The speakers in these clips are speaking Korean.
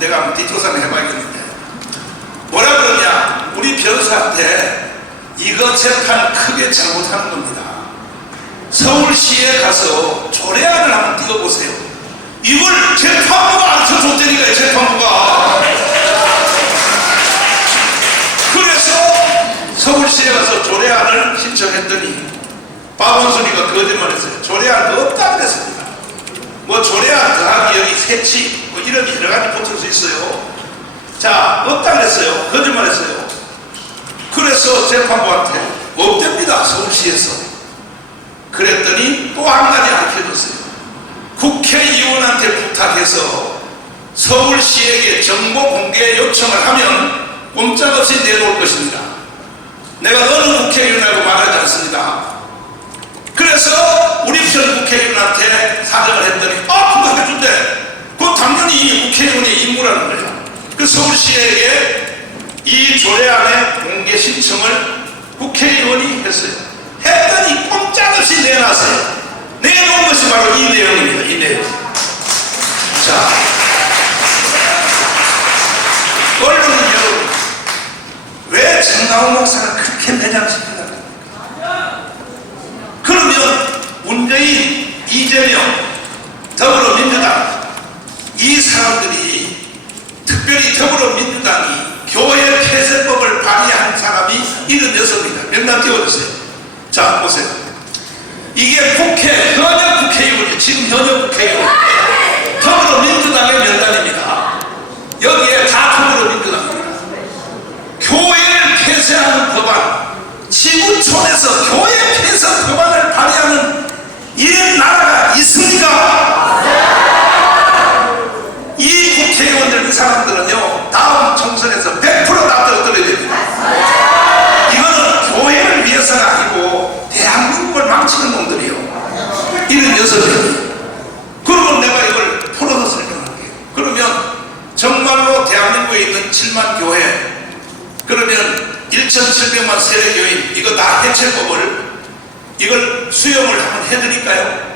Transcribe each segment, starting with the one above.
내가 한번 뒷조사를 해봐야겠는데, 뭐라 그러냐, 우리 변호사한테 이거 재판 크게 잘못하는 겁니다. 서울시에 가서 조례안을 한번 띄워보세요. 이걸 재판부가 알아서 줬다니까요, 재판부가. 그래서 서울시에 가서 조례안을 신청했더니 박원순이가 거짓말했어요. 조례안도 없다 그랬습니다. 뭐 조례안 더하기 여기 세치 뭐 이런 여러 가지 붙을 수 있어요. 자, 없다 그랬어요. 거짓말했어요. 그래서 재판부한테 없답니다, 서울시에서. 그랬더니 또 한 가지 알려줬어요. 국회의원한테 부탁해서 서울시에게 정보 공개 요청을 하면 꼼짝없이 내놓을 것입니다. 내가 어느 국회의원이라고 말하지 않습니다. 그래서 우리 편 국회의원한테 사정을 했더니 그거 해준대. 그거 당연히 국회의원의 임무라는 거예요. 그 서울시에게 이 조례안의 공개 신청을 국회의원이 했어요. 했더니 꼼짝없이 내놨어요. 내놓은 것이 바로 이 내용입니다. 이 내용. 자, 언론은 여러분, 왜 정강훈 목사가 그렇게 매장시킨다? 그러면 문재인, 이재명, 더불어민주당, 이 사람들이, 특별히 더불어민주당이 교회 폐쇄법을 발의한 사람이 76입니다. 명단 띄워주세요. 자, 보세요. 이게 현역 국회의원이에요. 지금 현역 국회의원. 더불어민주당의 명단입니다. 여기에 다 더불어민주당입니다. 교회를 폐쇄하는 법안, 지구촌에서 교회 폐쇄 법안을 발의하는 이런 나라가 있습니까? 이 국회의원들, 이 사람들은요, 다음 총선에서 100% 다 떨어뜨려야 됩니다. 이거는 교회를 위해서가 아니고 대한민국을 망치는 놈들이요. 이런 녀석들이. 그러면 내가 이걸 풀어서 설명할게요. 그러면 정말로 대한민국에 있는 7만 교회, 그러면 1,700만 세례교인, 이거 다 해체법을 이걸 수용을 한번 해드릴까요?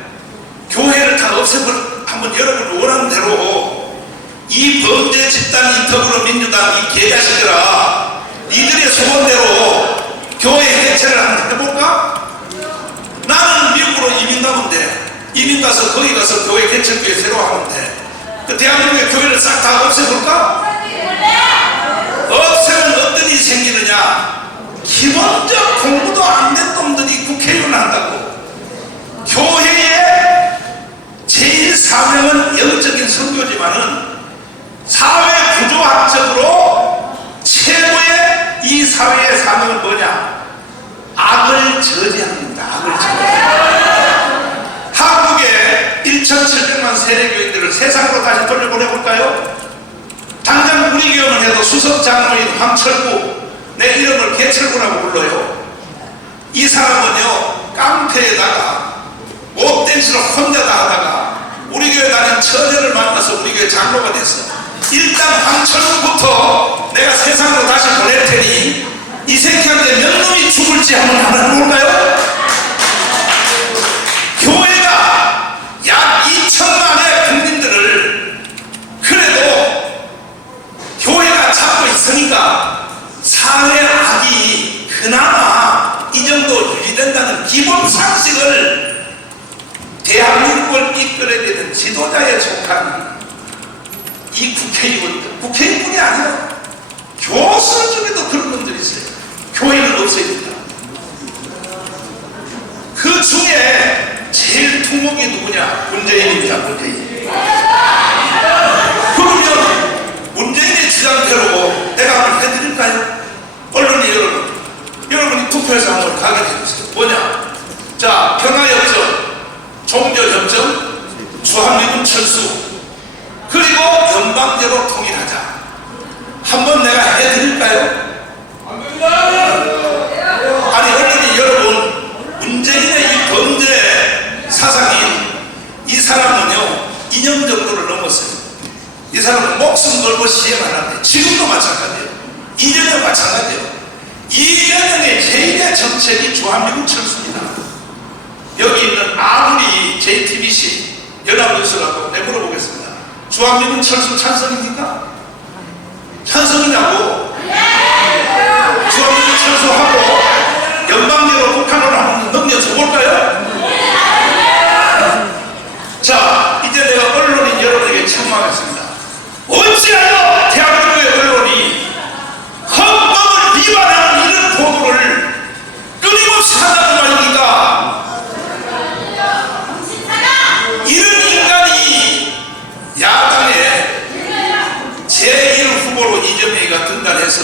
교회를 다 없애버려, 한번 여러분 원하는 대로 이 범죄 집단인 더불어민주당 이 개자식들아, 니들의 소원대로 교회 해체를 한번 해볼까? 나는 미국으로 이민 가면 돼. 이민 가서 거기 가서 교회 개척교회 새로 하면 돼. 그 대한민국의 교회를 싹 다 없애볼까? 없애면 어떤 일이 생기느냐? 기본적 공부도 안 된 놈들이 국회의원을 한다고. 교회의 제일 사명은 영적인 선교지만은 사회 구조학적으로 최고의 이 사회의 사명은 뭐냐? 악을 저지합니다. 악을 저지합니다. 한국의 1,700만 세례교인들을 세상으로 다시 돌려보내볼까요? 당장 우리 교회만 해도 수석장로인 황철구, 내 이름을 개철구라고 불러요. 이 사람은요, 깡패에다가 못된 짓을 혼자 다 하다가 우리 교회 다니는 처녀를 만나서 우리 교회 장로가 됐어. 일단 황철구부터 내가 세상으로 다시 보낼 테니 이 새끼한테 몇 놈이 죽을지 한번 해볼까요? 교회가 약 2천만의 국민들을 그래도 교회가 잡고 있으니까 사회 악이 그나마 이 정도 유지된다는 기본 상식을 대한민국을 이끌어야 되는 지도자에 속한 이 국회의원뿐이 아니라 교수 중에도 그런 분들이 있어요. 교회는 없어야 된다. 그 중에 제일 통목이 누구냐? 문재인입니다. 문재인. 그러면 문재인의 주장대로 내가 한번 해드릴까요? 언론이 여러분이 투표해서 한번 가게 해주세요. 뭐냐? 자, 평화협정, 종교협정, 주한미군 철수, 그리고 연방제로 통일하자. 한번 내가 해드릴까요? 아니, 언론이 여러분, 문재인의 이 범죄 사상인 이 사람은요, 이념 정도를 넘었어요. 이 사람은 목숨 걸고 시행하는데, 지금도 마찬가지예요. 이재명 마찬가지예요. 이재명의 제1의 정책이 주한미군 철수입니다. 여기 있는 아무리 JTBC 연합뉴스라고 내가 물어보겠습니다. 주한미군 철수 찬성입니까? 찬성이냐고. 주한미군 철수하고 연방제로 북한으로 한번 넘겨줘 볼까요? 자, 이제 내가 언론인 여러분에게 청구하겠습니다. 어찌하여 대한민국의 언론이 헌법을 위반하는 이런 보도를 끊임없이 한다는 말입니까? 이런 인간이 야당에 제1후보로 이재명이가 등단해서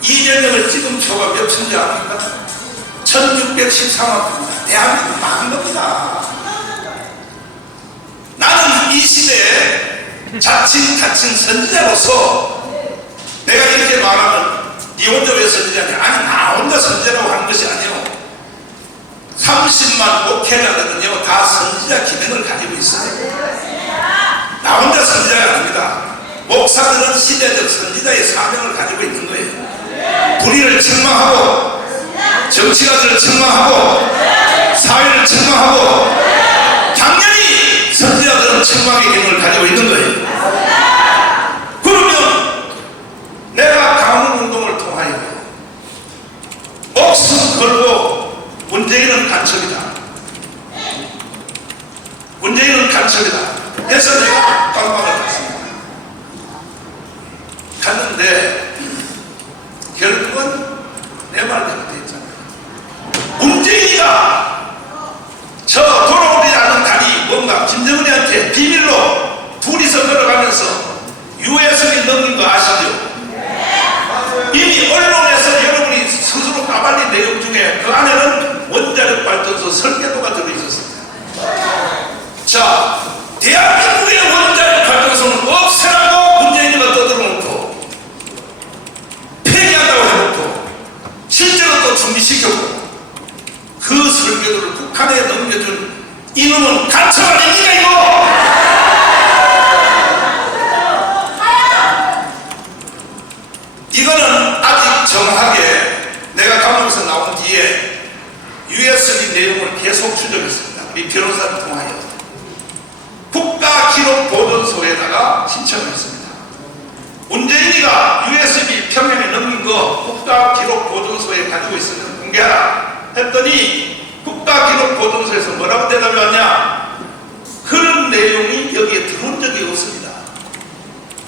이재명을 지금 표가 몇 천지 압니까? 1613만 표입니다. 대한민국 망한 겁니다. 나는 이 시대에 자칭 선지자로서 내가 이렇게 말하면 니 혼자 왜 선지자냐? 아니, 나 혼자 선지자라고 하는 것이 아니에요. 30만 목회자들은요 다 선지자 기능을 가지고 있어요. 나 혼자 선지자가 아닙니다. 목사들은 시대적 선지자의 사명을 가지고 있는 거예요. 불의를 책망하고 정치가들을 책망하고 사회를 책망하고 당연히 선지자들은 책망의 기능을 가지고 있는 거예요. 그러면 내가 강운운동을 통하여 목숨 걸고 문재인은 간첩이다, 문재인은 간첩이다 해서 내가 깜빡을 갔습니다. 갔는데 결국은 내 말대로 됐잖아요. 문재인이가 저 돌아오지 않은 다리 뭔가 김정은이한테 비밀로 둘이서 걸어가면서 USB를 넘긴 거 아시죠? 이미 언론에서 여러분이 스스로 까발린 내용 중에 그 안에는 원자력 발전소 설계도가 들어있었습니다. 자, 대한민국의 원자력 발전소는 없애라고 문재인이가 떠들어놓고 폐기한다고 해놓고 실제로 또 준비시켰고 그 설계도를 북한에 넘겨준 이놈은 간첩 아닙니까 이거? 이거는 아직 정확하게 내가 감옥에서 나온 뒤에 USB 내용을 계속 추적했습니다. 우리 변호사를 통하여 국가기록보존소에다가 신청했습니다. 문재인이가 USB 평양에 넘긴 거 국가기록보존소에 가지고 있으면 공개하라 했더니 국가기록보존소에서 뭐라고 대답이 왔냐? 그런 내용이 여기에 들어온 적이 없습니다.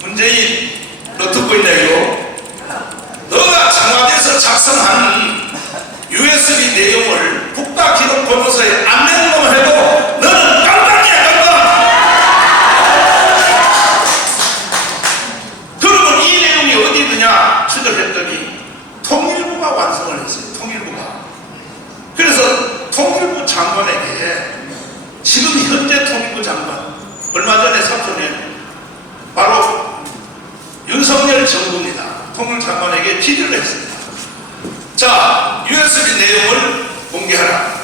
문재인, 너 듣고 있냐 이거? 너가 청와대에서 작성한 USB 내용을 국가기록보존소에 안 내는 것만 해도 너는 깜깜이야 깜깜. 그러면 이 내용이 어디 있느냐 추적했더니 통일부가 완성을 했어요. 통일부가. 그래서 통일부 장관에게 지금 현재 통일부 장관 얼마 전에 사건에 바로 윤석열 정부입니다. 통일장관에게 지시를 했습니다. 자, USB 내용을 공개하라.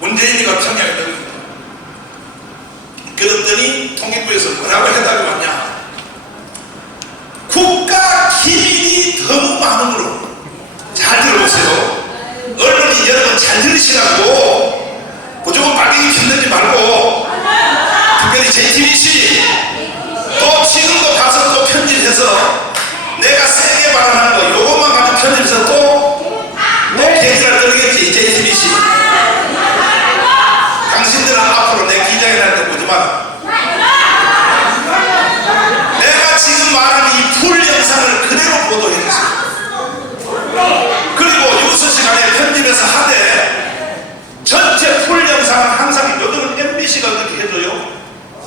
문재인이가 평양에 넣습니다. 그랬더니 통일부에서 뭐라고 해달라고 왔냐? 국가 기밀이 너무 많으므로. 잘 들어보세요. 언론이 여러분 잘 들으시라고 무조건 빨갱이 편들지 말고 특별히 JTBC 또 지금도 가서 또 편집해서 내가 세게 발언하는 거 요것만 가지고 편집해서 또 계기를 떨겠지. JTBC 당신들은 앞으로 내 기자회 날 때 보지 마라. 내가 지금 말하는 이 풀 영상을 그대로 보도해주세요. 그리고 뉴스 시간에 편집해서 하되 전체 풀 영상은 항상 요즘은 MBC가 그렇게 해줘요.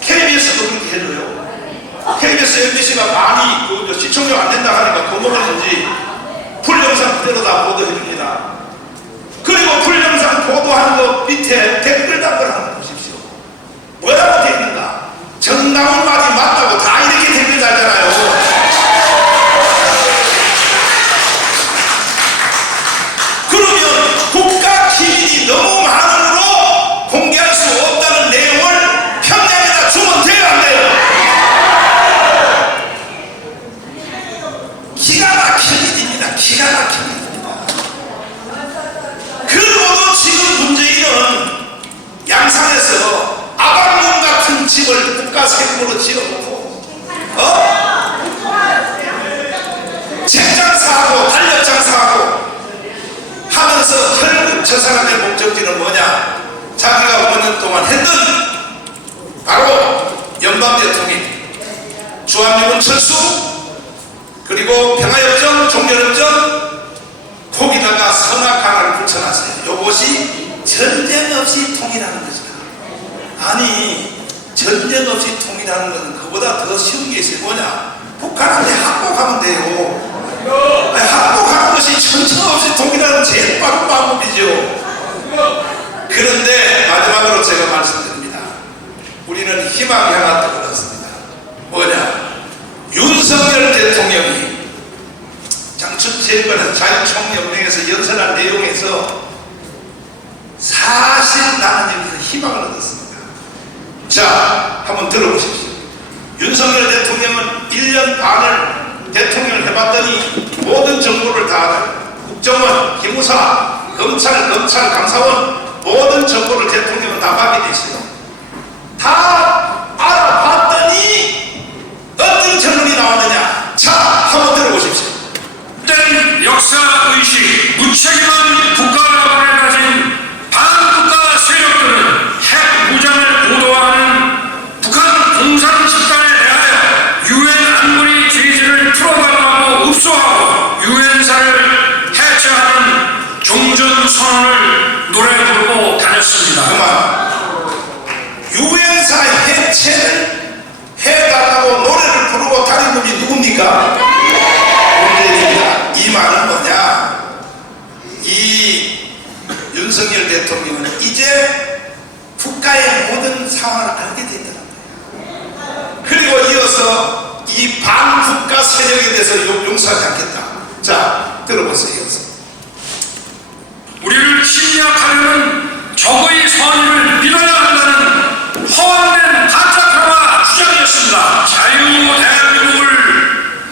KBS도 그렇게 해줘요. KBS, MBC가 많이 시청률 안 된다 하니까 더 먹었는지 풀 영상 그대로 다 보도해줍니다. 그리고 풀 영상 보도하는 거 밑에 댓글 답글 하는 거 보십시오. 뭐라고 되어 있는가? 정당한 말이 맞다고 다 이렇게 댓글 달잖아요. 그러면 국가 기밀이 너무 많으므로 공개할 수 없다는 내용을 평양에다 주면 돼요 안 돼요? 기가 막힌 일입니다. 기가 막힌 일입니다. 그리고도 지금 문재인은 양산에서 아방문 같은 집을 국가 세금으로 지어놓고 사람의 목적지는 뭐냐? 자기가 5년 동안 했던 바로 연방대통령, 주한미군 철수, 그리고 평화협정, 종전협정, 거기다가 선악 하나를 붙여놨어요. 이것이 전쟁 없이 통일하는 것이다. 아니, 전쟁 없이 통일하는 것은 그보다 더 쉬운 게 있어요. 뭐냐? 북한한테 항복하면 돼요. 항복하는 것이 전쟁 없이 통일하는 제일 빠른 방법이죠. 그런데 마지막으로 제가 말씀드립니다. 우리는 희망이 하나 떠올랐습니다. 뭐냐? 윤석열 대통령이 장충제일관에서 자유총연맹에서 연설한 내용에서 사실 나는 여기서 희망을 얻었습니다. 자, 한번 들어보십시오. 윤석열 대통령은 1년 반을 대통령을 해봤더니 모든 정보를 다 국정원, 기무사, 검찰, 감사원 모든 정보를 대통령은 다 받게 됐어요. 다 알아봤더니 어떤 결론이 나왔느냐? 자, 한번 들어보십시오. 된 역사의식, 무책임한 국가라고를 가진 반국가 세력들은 핵 무장을 보도하는 북한 공산 집단에 대하여 유엔 안보리 제재를 풀어달라고 읍소하고 유엔사를 해체하는 종전선언을 노래 부르고 다녔습니다. 그만. 유엔사 해체를 해달라고 노래를 부르고 다닌 분이 누굽니까? 문재인입니다. 이 말은 뭐냐? 이 윤석열 대통령은 이제 국가의 모든 상황을 알게 된다는 거예요. 그리고 이어서 이 반국가 세력에 대해서 용서하지 않겠다. 자, 들어보세요. 이어서. 우리를 침략하려는 적의 선의를 믿어야 한다는 허황된 가짜프라마 주장이었습니다. 자유대한민국을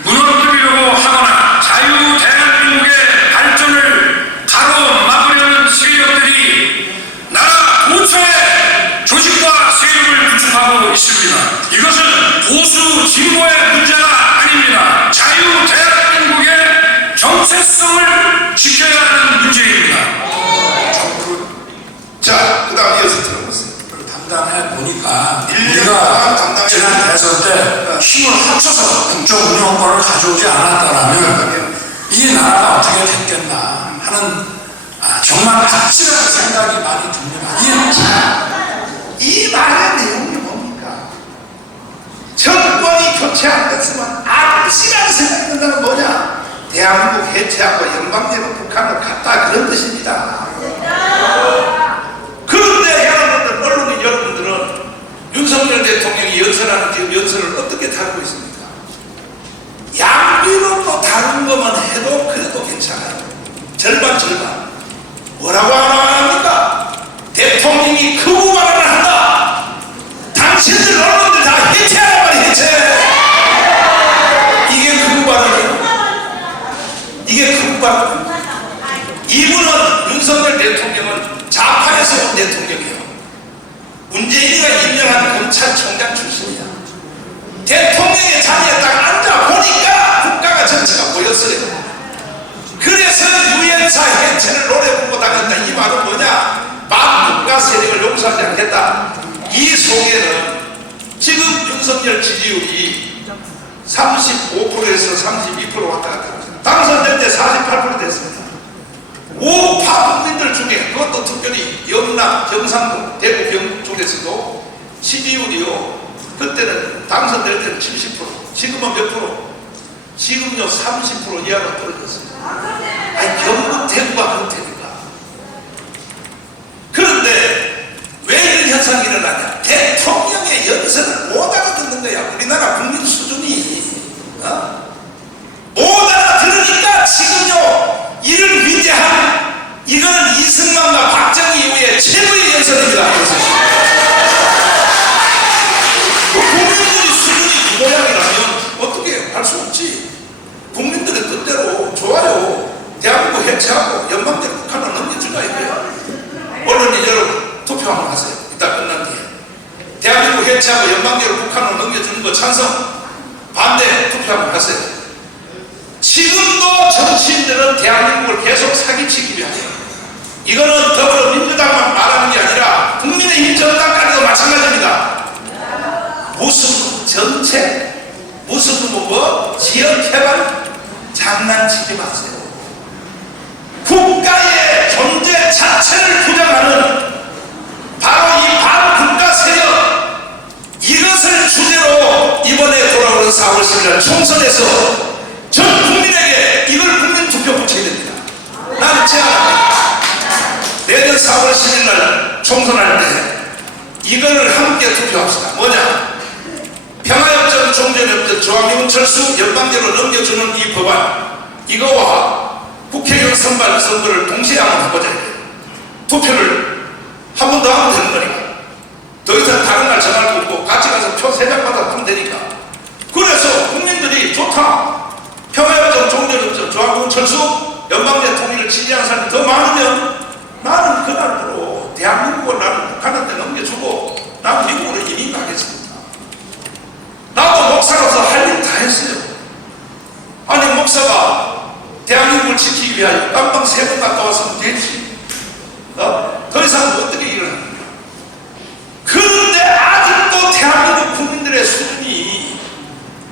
무너뜨리려고 하거나 자유대한민국의 발전을 가로막으려는 세력들이 나라 도처에 조직과 세력을 구축하고 있습니다. 이것은 보수 진보의 문제가 아닙니다. 자유대한민국의 정체성을 지켜야 하는 문제입니다. 자, 그 다음 이어서 들어보세요. 담당해 보니까 1년 동안 지난 대선 때 힘을 합쳐서 국정 운영권을 가져오지 않았다라면 이 나라가 어떻게 됐겠나 하는 정말 아찔한 생각이 많이 듭니다. 이 말의 내용이 뭡니까? 정권이 교체 안 됐으면 아찔한 생각이 든다는 뭐냐? 대한민국 해체하고 연방제로 북한을 갖다 그런 뜻입니다. 그런데 여러분들, 언론인 여러분들은 윤석열 대통령이 연설하는 지금 연설을 어떻게 다루고 있습니까? 양비론으로 다룬 것만 해도 그래도 괜찮아요. 절반. 뭐라고 합니까? 대통령이 극우 발언을 한다. 당신들 언론들 다 해체하란 말이야, 해체. 이게 극우 발언이에요. 이게 극우 발언이에요. 이분은 윤석열 대통령은 좌파에서 온 대통령이에요. 문재인이가 임명한 검찰총장 출신이야. 대통령의 자리에 딱 앉아 보니까 국가가 전체가 보였어요. 그래서 유엔사 해체를 노래 부르고 다녔다. 이 말은 뭐냐? 반국가 세력을 용서하지 않겠다. 이 속에는 지금 윤석열 지지율이 35%에서 32% 왔다 갔다 합니다. 당선될 때 48% 됐습니다. 우파 국민들 중에, 그것도 특별히 영남, 경상도, 대구, 경북 쪽에서도 지지율이요, 그때는 당선될 때는 70%, 지금은 몇 프로? 지금요 30% 이하로 떨어졌습니다. 아니, 경북, 대구가 그렇다니까. 그런데 왜 이런 현상이 일어나냐? 대통령의 연설을 못 알아듣는 거야. 우리나라 국민 수준이 못 알아들으니까 지금요 이를 위대한, 이거는 이승만과 박정희 이후에 최고의 연설입니다. 국민들의 수준이 그 모양이라면 어떻게 할 수 없지. 국민들의 뜻대로 좋아요, 대한민국 해체하고 연방제로 북한을 넘겨주자 이거예요. 언론인 여러분, 투표 한번 하세요. 이따 끝난 뒤에 대한민국 해체하고 연방제로 북한을 넘겨주는 거 찬성, 반대 투표 한번 하세요. 지금도 정치인들은 대한민국을 계속 사기치기 위하여 이거는 더불어민주당만 말하는 게 아니라 국민의힘 정당까지도 마찬가지입니다. 무슨 정책, 무슨 뭐 지역개발 장난치지 마세요. 국가의 존재 자체를 부정하는 바로 이 반국가 세력, 이것을 주제로 이번에 돌아오는 4월 10일 총선에서 전 국민에게 이걸 국민 투표 붙여야 됩니다. 나는 제안합니다. 내년 4월 10일 날 총선할 때 이거를 함께 투표합시다. 뭐냐? 평화협정, 종전협정, 조합리문 철수, 연방제로 넘겨주는 이 법안, 이거와 국회의원 선발 선거를 동시에 한번 해보자. 투표를 한 번 더 하면 되는 거니까. 더 이상 다른 날 정할 거 없고 같이 가서 표 3장 받아보면 되니까. 그래서 국민들이 좋다. 평화협정, 종전협정, 조합리문 철수, 연방제 통일을 지지하는 사람이 더 많으면 나는 그날로 대한민국을 나는 북한한테 넘겨주고 나는 미국으로 이민 가겠습니다. 나도 목사로서 할 일 다 했어요. 아니 목사가 대한민국을 지키기 위하여 깜빵 3번 갔다 왔으면 되지. 더 이상 어떻게 일을 합니까? 그런데 아직도 대한민국 국민들의 수준이,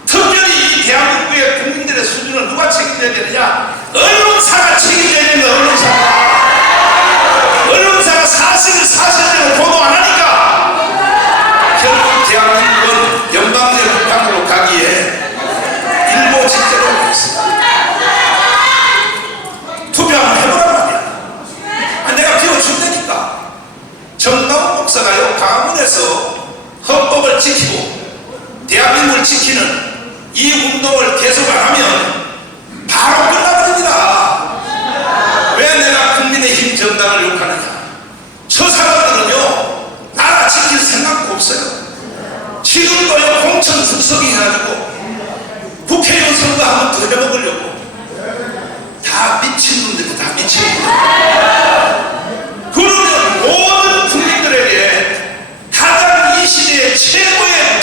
특별히 이 대한민국의 국민들의 수준을 누가 책임져야 되느냐? 언론사가 책임져야 됩니다. 언론사가 사실을 사실대로 보도 안 하니까 결국 대한민국은 연방제 북한으로 가기에 일보 직전으로 있습니다. 투표 한번 해보란 말이야. 내가 비워준다니까. 정강 목사가요, 강원에서 헌법을 지키고 대한민국을 지키는 이 운동을 계속 안 하면 바로 끝나버립니다. 왜 내가 국민의힘 정당을 욕하느냐? 저 사람들은요, 나라 지킬 생각도 없어요. 지금도요, 공천 숙성이 해가지고 국회의원 선거 한번 더 해먹으려고. 다 미친놈들이 다 미친놈들. 그러면 모든 국민들에게 가장 이 시대의 최고의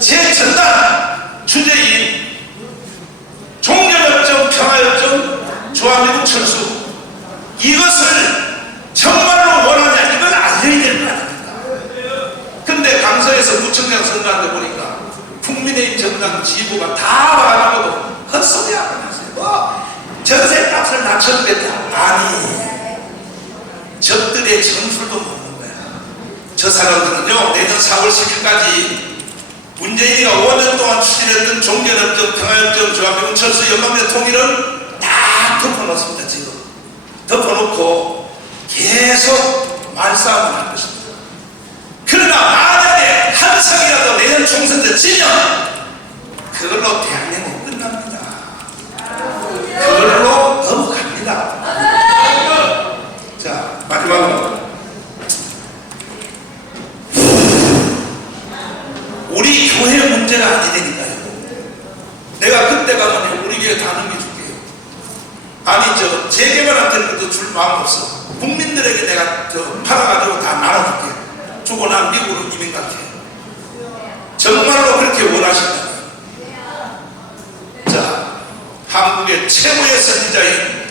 제전단 주제인 종전협정, 평화협정, 조합리문 철수, 이것을 정말로 원하냐, 이걸 알려야 될 거 아닙니까? 근데 강서에서 구청장 선거하는데 보니까 국민의힘 정당 지부가 다 와가지고 헛소리 하고 있어요. 뭐 전세값을 낮춰주겠다. 아니, 적들의 전술도 먹는 거야. 저 사람들은요, 내년 4월 10일까지 문재인이가 5년 동안 추진했던 종전협정, 평화협정, 조합리문 철수, 연방제 통일은 다 덮어놓습니다. 지금 덮어놓고 계속 말싸움을 할 것입니다. 그러나 만약에 한 석이라도 내년 총선 때 지면 그걸로 대한민국 끝납니다. 그걸로 넘어갑니다. 자, 마지막으로 우리 교회 문제가 아니되니까요. 내가 그때 가면 우리 교회 다 넘겨줄게요. 아니 저 재개발한테는 또 줄 마음 없어. 국민들에게 내가 팔아가지고 다 나눠줄게. 주고 난 미국으로 이민 갈게. 정말로 그렇게 원하신다면, 자, 한국의 최고의 선지자인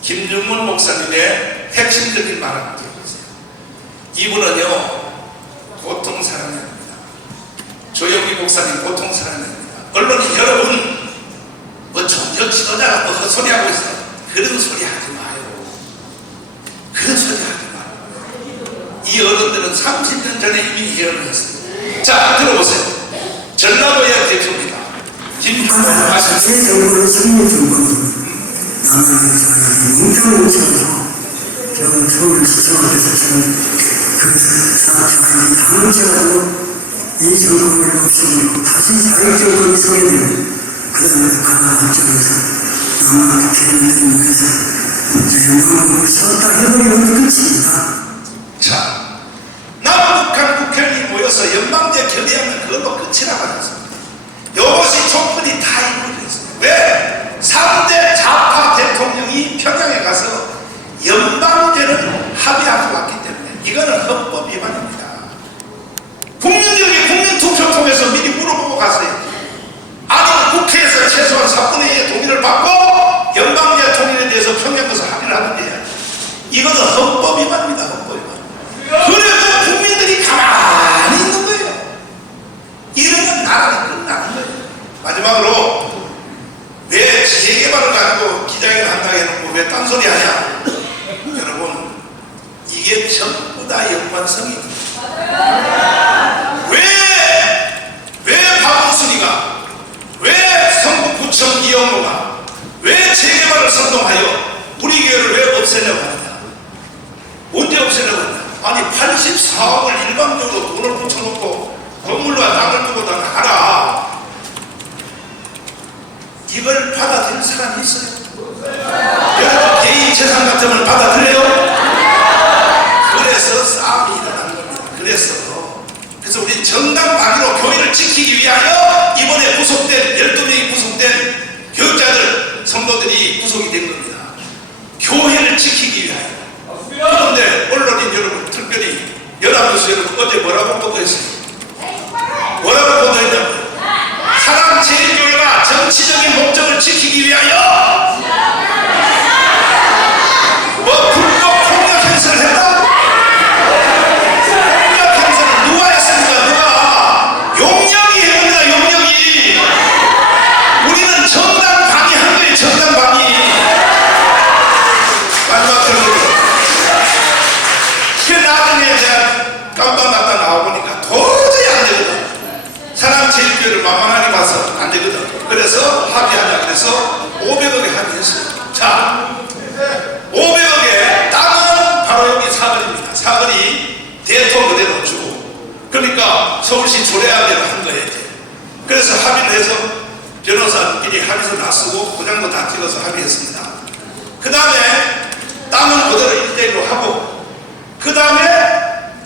김중문 목사님의 핵심적인 말을 들어보세요. 이분은요, 고통사랑입니다. 조영기 목사님 고통사랑입니다. 언론인 여러분, 뭐 종교 지도자가 뭐 헛소리하고 있어. 그런 소리 하지 마요. 그런 소리 하지 마요. 이 어른들은 30년 전에 이미 예언을 했어요. 자, 들어보세요. 전라도의 대표입니다. 김중문 말씀. 제 정부는 승리 정부는 농장을 오셔서 서울 시청을 해서 저는 그 당제가지고 이 정부를 없애고 다시 자유정부를 서게되면 그 다음에 가나안 쪽에서 남한 개인들에서 영광을 썼다 해버리면 끝입니다. 자, 남북한 국회의원이 모여서 연방제 결의하면 그걸로 끝이라고 하셨습니다. 이것이 촛불이 다 이루어져 있어요. 왜? 3대 좌파 대통령이 평양에 가서 연방제를 합의하고 왔기 때문에 이거는 헌법 위반입니다. 국민들이 국민투표 통해서 미리 물어보고 갔어요. 아니 국회에서 최소한 4분의 2의 동의를 받고 연방제 통일에 대해서 평양 가서 합의를 하든지 해야지. 헌법 위반입니다. 헌법 위반. 그래도 국민들이 가만히 있는 거예요. 이러면 나라가 끝나는 거예요. 마지막으로 왜 재개발을 가지고 기자회견 한다고 해놓고 왜 딴소리 하냐. 여러분, 이게 전부 다 연관성이 왜 박원순이가, 왜 성북구청 이영호가 왜 재개발을 선동하여 우리 교회를 왜 없애려고 하느냐. 언제 없애려고 하느냐. 아니 84억을 일방적으로 돈을 붙여놓고 건물과 땅을 두고 다 가라. 이걸 받아들일 사람이 있어요? 여러분 개인 재산 같은 걸 받아들여요? 그래서 싸움이 일어나는 겁니다. 그래서 우리 정당 방위로 교회를 지키기 위하여 이번에 구속된 12명이 구속된 교육자들, 성도들이 구속이 된 겁니다. 교회를 지키기 위하여. 그런데 언론인 여러분, 특별히 연합뉴스 여러분, 어제 뭐라고 보도했어요? 뭐라고 보도했냐면 사랑제일교회가 정치적인 목적을 지키기 위하여 뭐 불법 폭력 행사를 했다? 폭력 행사를 누가 했습니까? 누가? 용역이 해봅니다. 용역이. 우리는 정당 방위한 거예요. 정당 방위. 마지막 결론으로 그 나중에 내가 깜빡났다 나와보니까 도저히 안 되거든. 사랑제일교회를 만만하게 봐서 안 되거든. 그래서 합의하자. 그래서 500억에 합의했어요. 자, 500억에 땅은 바로 여기 사거리입니다. 사거리 대토 그대로 주고, 그러니까 서울시 조례안대로 한 거예요. 그래서 합의를 해서 변호사끼리 합의서 다 쓰고 도장도 다 찍어서 합의했습니다. 그 다음에 땅은 그대로 1대1로 하고, 그 다음에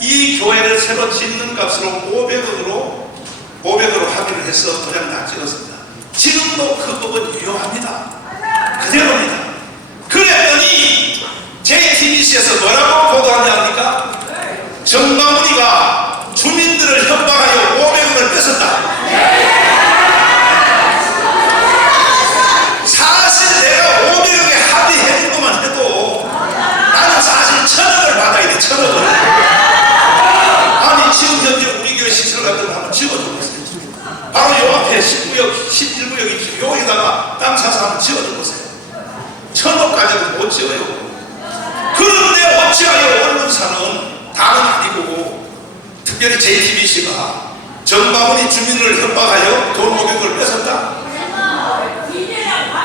이 교회를 새로 짓는 값으로 500억으로 합의를 해서 도장 다 찍었습니다. 지금도 그 법은 유효합니다. 그대로입니다. 그랬더니 JTBC에서 뭐라고 보도하냐니까 정광훈이가 주민들을 협박하여 500억을 뺏었다. 사실 내가 500억에 합의해준 것만 해도 나는 사실 1000억을 받아야 돼. 1000억을. 아니 지금 현재 우리 교회 시설 같은 거 한번 찍어주고 있어요. 바로 요 앞에 19역, 11구역이 있죠. 여기다가 땅 사서 한번 찍어주보세요. 1000억까지도 못 찍어요. 그런데 어찌하여 언론사는 다는 아니고 특별히 JTBC가 정광훈이 주민을 협박하여 돈 500억을 뺏었다?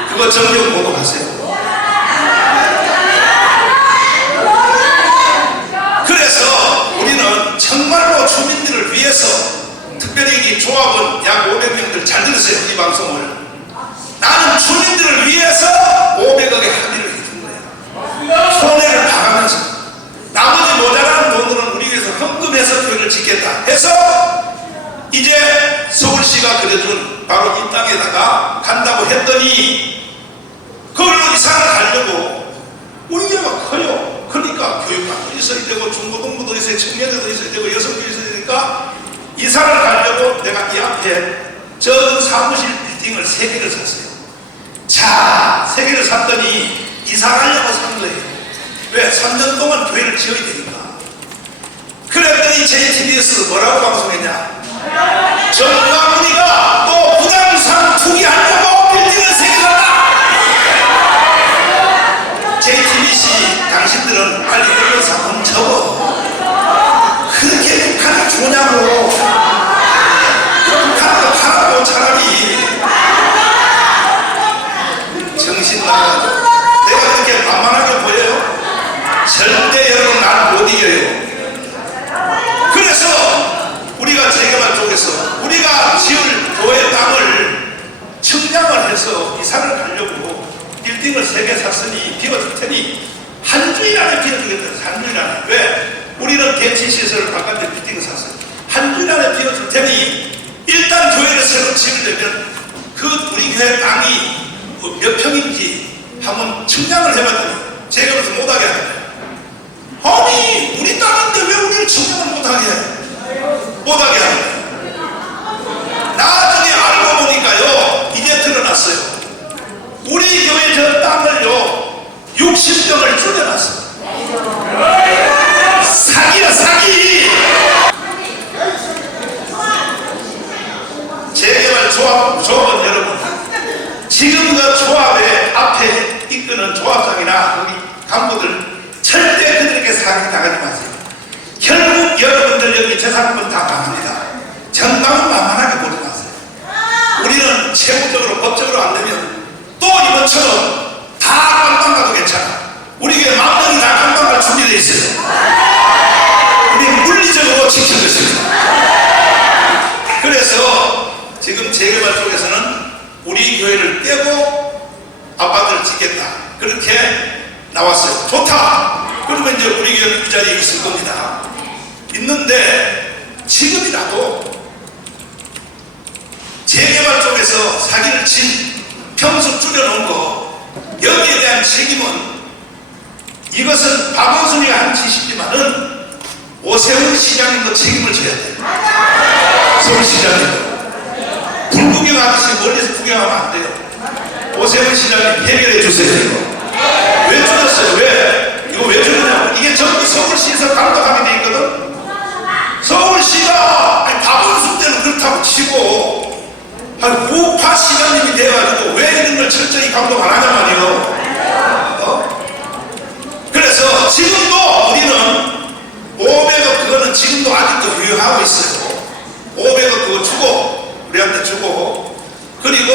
그거 정정 보도하세요. 그래서 우리는 정말로 주민들을 위해서, 특별히 이 조합원 약 500명들 잘 들으세요. 이 방송을. 나는 주민들을 위해서 500억에 합의를 해준 거예요. 손해를 봐가면서 나머지 모자라는 돈들은 우리 위해서 헌금해서 교회를 짓겠다 해서 이제 서울시가 그려준 바로 이 땅에다가 간다고 했더니 그걸로 이사를 가려고 우리 교회가 커요. 그러니까 교육관도 있어야 되고 중고등부도 있어야 되고 청년들도 있어야 되고 여성도 있어야 되니까 이사를 가려고 내가 이 앞에 전 사무실 빌딩을 3개를 샀어요. 자, 3개를 샀더니 이사 가려고 산 거예요. 왜? 3년 동안 교회를 지어야 되니까. 그랬더니 JTBS 뭐라고 방송했냐? 정광훈이가 또 부당상 투기하려고 빌딩을 3개 샀다. JTBC 당신들은 빨리 언론사 멈춰. 그렇게 북한이 좋냐고. 북한도 팔아도 차라리 정신 나가지고. 내가 그렇게 만만하게 보여요? 절대 여러분 날 못 이겨요. 그래서 우리가 재개발 쪽에서 우리가 지을 교회 땅을 측량을 해서 이사를 가려고 빌딩을 3개 샀으니 비워줄 테니 한 주일 안에 비워주겠다. 한 주일 안에. 왜? 우리는 대치시설을 바깥에 빌딩을 샀어요. 한 주일 안에 비워줄 테니 일단 교회를 새로 지으려면 그 우리 교회 땅이 몇 평인지 한번 측량을 해봤더니 재개발을 못하게 하는 거예요. 아니 우리 땅인데 왜 우리를 측량을 못하게 해? 못하게 하는 거예요. 나중에 알고 보니까요, 이제 드러났어요. 우리 교회 저 땅을요 60평을 줄여놨어요. 간부들 절대 그들에게 사기 나가지 마세요. 결국 여러분들 여기 재산권 다 망합니다. 정당은 만만하게 보지 마세요. 우리는 세부적으로 법적으로 안 되면 또 이번처럼 다 깜빵 가도 괜찮아. 우리 교회 만명이 다 깜빵 갈 준비되어 있어요. 우리 물리적으로 지킬 것입니다. 그래서 지금 재개발 쪽에서는 우리 교회를 떼고 아파트를 짓겠다 그렇게 나왔어요. 좋다. 그러면 이제 우리 교회 그 자리에 있을 겁니다. 있는데 지금이라도 재개발 쪽에서 사기를 친 평수 줄여놓은 거 여기에 대한 책임은 이것은 박원순이가 한 짓이지만은 오세훈 시장님도 책임을 져야 돼요. 서울시장님도 불구경 아저씨 멀리서 구경하면 안 돼요. 오세훈 시장님 해결해 주세요. 이거 왜 줄였어요? 왜? 이거 왜 줄였냐고. 이게 전부 서울시에서 감독하게 돼 있거든. 서울시가 박원순 때는 그렇다고 치고 우파 시장님이 돼가지고 왜 이런 걸 철저히 감독 안 하냐 말이에요. 그래서 지금도 우리는 500억 그거는 지금도 아직도 유효하고 있어요. 500억 그거 주고 우리한테 주고 그리고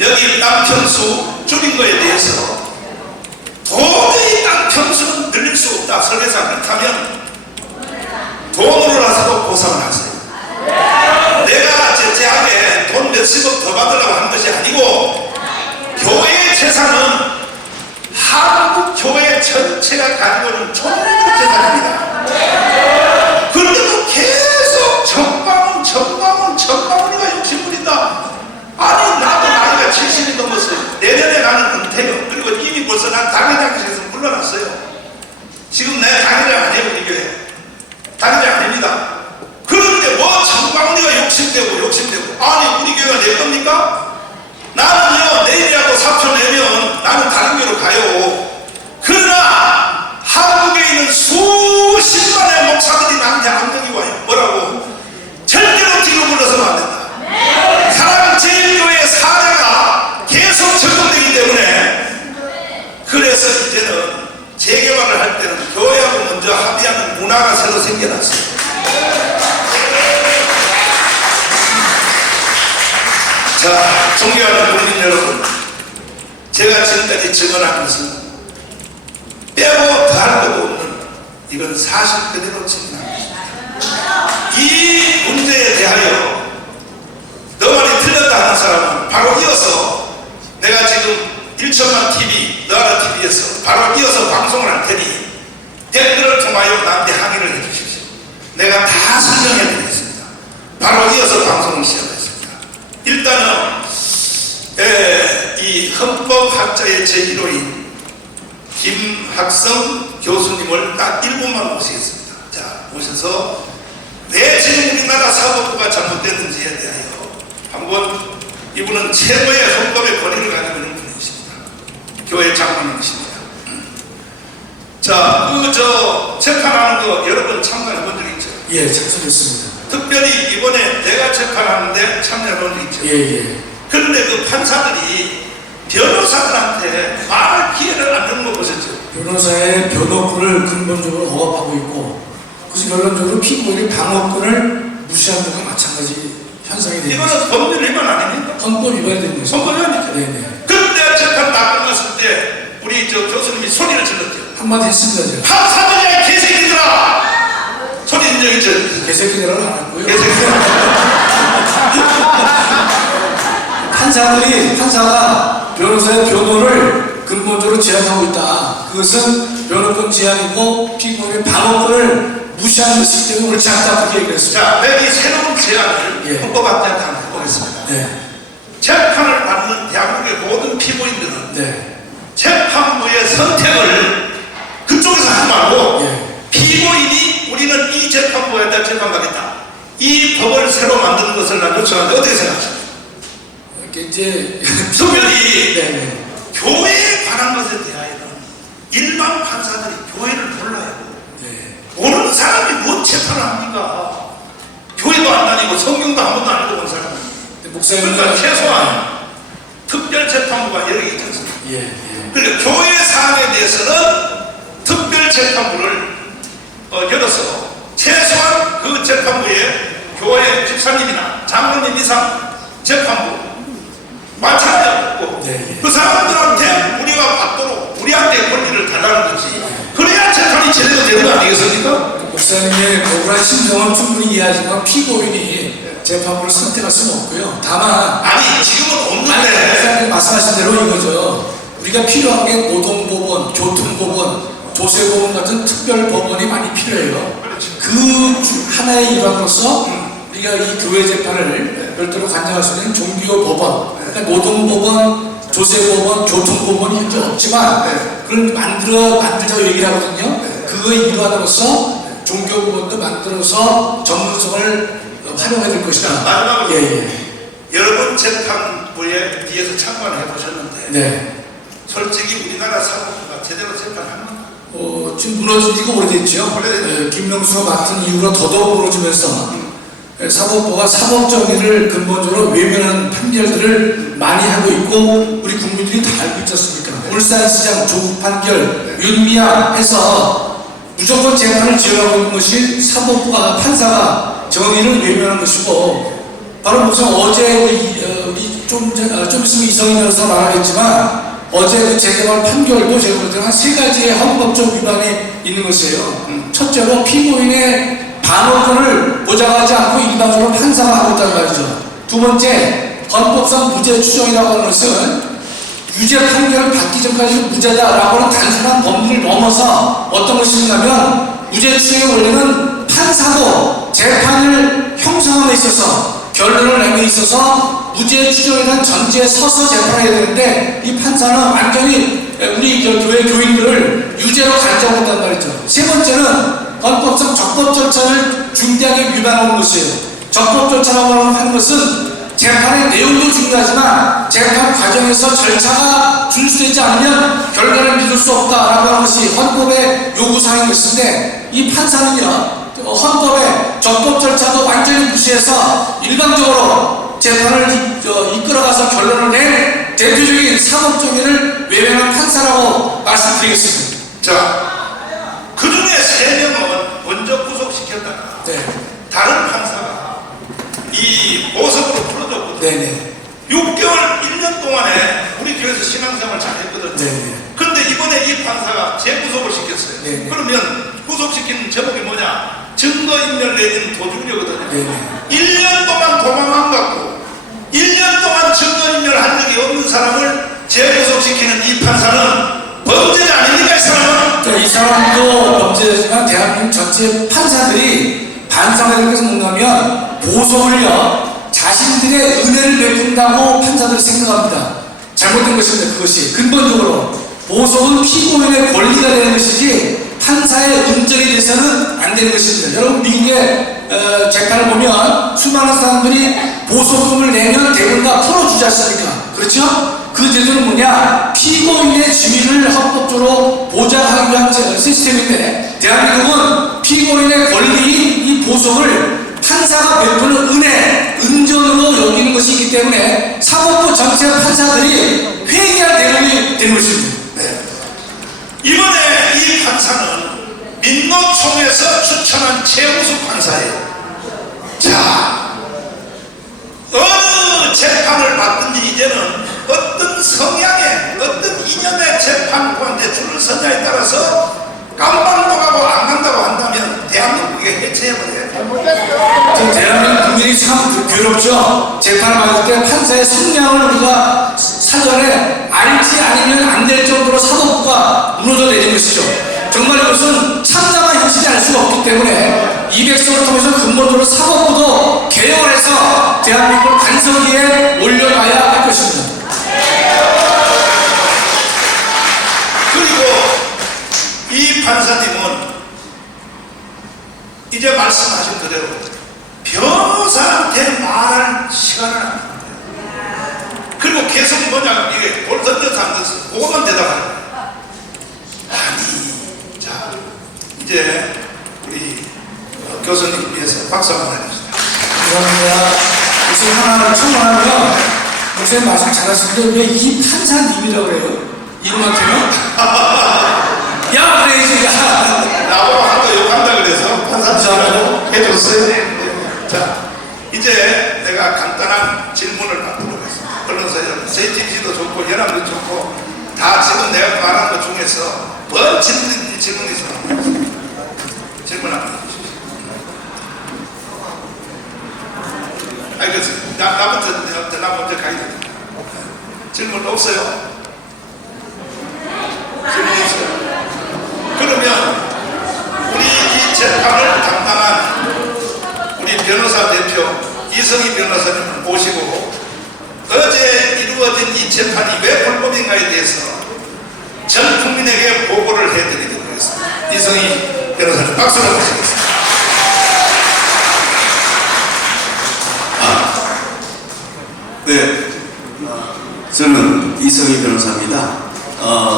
여기 땅 평수 줄인 거에 대해서 도저히 땅 평수는 늘릴 수 없다. 설계사 그렇다면 돈으로라도 보상을 하세요. 내가 제하게 돈 몇십억 더 받으려고 하는 것이 아니고 교회의 재산은 한국 교회 전체가 가지고 있는 총력 재산입니다. 그런데도 계속 전방훈이가 욕심부린다. 아니 나도 나이가 70이 넘었어요. 내년에 나는 은퇴요. 그리고 이미 벌써 난 당회장실에서 물러났어요. 지금 내 당회장 아니에요. 우리 교회 당회장 아닙니다. 그런데 뭐 전방훈이가 욕심되고 아니 우리 교회가 내 겁니까? 나는요 내일이라도 사표 내면 나는 다른 교회로 가요. 그러나 한국에 있는 수십만의 목사들이 나한테 압력이 와요. 뭐라고? 절대로 뒤로 물러서면 안 된다. 사랑제일교회의 사례가 계속 적용되기 때문에 그래서 이제는 재개발을 할 때는 교회하고 먼저 합의하는 문화가 새로 생겨났어요. 자, 존경하는 국민 여러분, 제가 지금까지 증언한 것은 빼고 더할 것도 없는 이건 사실 그대로 증언한 것입니다. 이 문제에 대하여 너 말이 틀렸다 하는 사람은 바로 이어서 내가 지금 1천만 TV, 너하나 TV에서 바로 이어서 방송을 할 테니 댓글을 통하여 나한테 항의를 해주십시오. 내가 다 설명해 드리겠습니다. 바로 이어서 방송을 시작하겠습니다. 일단은 이 헌법학자의 제1호인 김학성 교수님을 딱 1분만 모시겠습니다. 자, 모셔서 왜 지금 우리나라 사법부가 잘못됐는지에 대하여 한번 이분은 최고의 헌법의 권위를 가지고 있는 분이십니다. 교회 장관님이십니다. 자, 재판하는 거 여러 번 참가해 본 적 있죠? 예, 참석했습니다. 특별히 이번에 내가 재판하는데 참여해 본 적 있죠? 예. 그런데 그 판사들이 변호사들한테 말할 기회를 안 주는 거 보셨죠? 변호사의 변호권을 근본적으로 억압하고 있고 그래서 결론적으로 피고인의 방어권을 무시하는 것과 마찬가지 현상이 되는 거죠. 이거는 법률 위반 아닙니까? 헌법 위반이 되는 거죠. 헌법 위반이죠. 네네. 그런데 재판 다 끝났을 때 우리 교수님이 소리를 질렀죠. 한마디 했습니다. 제가. 판사들이야 개새끼들아! 소리 들려 있죠? 개새끼들은 안 했고요. 판사가 변호사의 변호를 근본적으로 제한하고 있다. 그것은 변호권 제한이고 피고인의 방어권을 무시하는 것이기 때문에 그렇지 않다. 그렇게 얘기를 했습니다. 자, 내가 이 새로운 제안을 헌법학자한테 한번 해보겠습니다. 네. 재판을 받는 대한민국의 모든 피고인들은 네. 재판부의 선택을 그쪽에서 하지 말고 예. 피고인이 우리는 이 재판부에다 재판 가겠다. 이 법을 새로 만드는 것을 난 요청하는데 어떻게 생각하십니까? 이제 특별히 네. 교회에 관한 것에 대하여는 일반 판사들이 교회를 몰라요. 네. 모르는 사람이 뭔 재판을 합니까? 교회도 안 다니고 성경도 한 번도 안 읽어본 사람은. 목사님 그러니까 최소한 특별재판부가 여러 개 있지 않습니까? 예. 그리고 교회 사안에 대해서는 특별 재판부를 열어서 최소한 그 재판부에 교회 집사님이나 장로님 이상 재판부 마찬가지였고 네. 그 사람들한테 우리가 받도록 우리한테 권리를 달라는 거지. 그래야 재판이 제대로 되는 거 아니겠습니까? 목사님의 억울한 심정은 충분히 이해하지만 피고인이 재판부를 선택할 수는 없고요. 다만 아니 지금은 없는데 목사님 말씀하신 대로 이거죠. 우리가 필요한 게 노동법원, 교통법원, 조세법원 같은 특별법원이 많이 필요해요. 그 하나의 일환으로서 우리가 이 교회 재판을 별도로 관장할 수 있는 종교법원, 그러니까 노동법원, 조세법원, 교통법원이 현재 없지만 그걸 만들자고 얘기를 하거든요. 그거의 일환으로서 종교법원도 만들어서 전문성을 활용해야 될 것이다. 마지막으로 예. 여러 번 재판부에 뒤에서 참관을 해보셨는데 네. 솔직히 우리나라 사법부가 제대로 재판하는 지금 무너진 지가 오래됐죠. 오래됐죠. 김명수가 맡은 이후로 더더욱 무너지면서 사법부가 사법 정의를 근본적으로 외면하는 판결들을 많이 하고 있고 우리 국민들이 다 알고 있지 않습니까? 울산시장 조국 판결, 윤미향 해서 무조건 재판을 지어가고 있는 것이 사법부가 판사가 정의를 외면한 것이고 바로 무슨 어제 좀 있으면 이성희 변호사 말하겠지만 어제 그 재개발 판결도 제가 볼 때는 한 3가지의 헌법적 위반이 있는 것이에요. 첫째로 피고인의 반호권을 보장하지 않고 일방적으로 판사가 하고 있다는 말이죠. 두 번째, 헌법상 무죄 추정이라고 하는 것은 유죄 판결을 받기 전까지 무죄다라고 하는 단순한 범위를 넘어서 어떤 것이 있냐면 무죄 추정의 원리는 판사고 재판을 형성함에 있어서 결론을 내는 데 있어서 무죄 추정에 대한 전제에 서서 재판해야 되는데 이 판사는 완전히 우리 교회 교인들을 유죄로 간주하고 있단 말이죠. 세 번째는 헌법상 적법 절차를 중대하게 위반하는 것이에요. 적법 절차라고 하는 것은 재판의 내용도 중요하지만 재판 과정에서 절차가 준수되지 않으면 결과를 믿을 수 없다라고 하는 것이 헌법의 요구사항인 것인데 이 판사는요 헌법의 적법 절차도 완전히 무시해서 일방적으로 재판을 이끌어가서 결론을 낸 대표적인 사법정의를 외면한 판사라고 말씀드리겠습니다. 자, 그 중에 3명은 먼저 구속시켰다가 네. 다른 판사가 이 보석으로 풀어줬거든요. 네네. 6개월, 1년 동안에 우리 교회에서 신앙생활 잘했거든요. 네네. 그런데 이번에 이 판사가 재구속을 시켰어요. 네네. 그러면 구속시키는 제목이 뭐냐? 증거인멸 내지는 도주죄거든요. 네네. 1년 동안 도망 안 갔고 1년 동안 증거인멸 한 적이 없는 사람을 재구속시키는 이 판사는 범죄자 아닙니까? 이 사람은? 그러니까 이 사람도 범죄지만 대한민국 전체 판사들이 반성해야 될 것은 뭔가면 보석을요 자신들의 은혜를 베푼다고 판사들이 생각합니다. 잘못된 것입니다. 그것이 근본적으로 보석은 피고인의 권리가 되는 것이지 판사의 은정에 대해서는 안 되는 것입니다. 여러분 미국의 재판을 보면 수많은 사람들이 보석금을 내면 대부분 다 풀어주지 않습니까? 그렇죠? 그 제도는 뭐냐? 피고인의 지위를 헌법적으로 보장하기 위한 시스템인데 대한민국은 피고인의 권리인 이 보석을 판사가 베푸는 은혜, 은전으로 여기는 것이기 때문에 사법부 전체 판사들이 회개할 내용이 되는 것입니다. 네. 이번에 이 판사는 민노총에서 추천한 최우수 판사예요. 자, 어느 재판을 받든지 이제는 어떤 성향의 어떤 이념의 재판부한테 줄을 서냐에 따라서 깜방도 가고 안 간다고 한다면 대한민국에 해체해버려요. 지금 대한민국 국민이 참 괴롭죠. 재판을 받을 때 판사의 성향을 우리가 사전에 알지 않으면 안 될 정도로 사법부가 무너져 내린 것이죠. 정말 이것은 참담한 현실이 알 수가 없기 때문에 200석을 통해서 근본적으로 사법부도 개혁을 해서 대한민국을 관성기에 올려놔야 할 것입니다. 그리고 이 판사님은 이제 말씀하신 그대로 변호사한테 말할 시간을 안 줍니다. 그리고 계속 뭐냐 이게 볼 던져서 안 던져서 그것만 대답하는 아니 자 이제 우리 교수님 위해서 박수 한번 해주시다. 감사합니다. 목사님 하나를 청구하면 목사님 말씀 잘하시는데 왜 이 판사님이라고 그래요? 이것만큼요? 야, 그래, 야. 나보고 한거 욕한다 그래서 판사님하고 해줬어요. 자, 이제 내가 간단한 질문을 받도록 하겠습니다. 언론사요, JTBC도 좋고 연합도 좋고 다 지금 내가 말한 것 중에서 뭔 질문이 있으면 질문 한번 해주십시오. 알겠어요. 나 먼저 가야 됩니다. 질문 없어요? 질문 있어요? 그러면 우리 이 재판을 담당한 우리 변호사 대표 이성희 변호사님을 모시고 어제 이루어진 이 재판이 왜 불법인가에 대해서 전 국민에게 보고를 해드리도록 하겠습니다. 이성희 변호사님 박수로 모시겠습니다. 네, 저는 이성희 변호사입니다.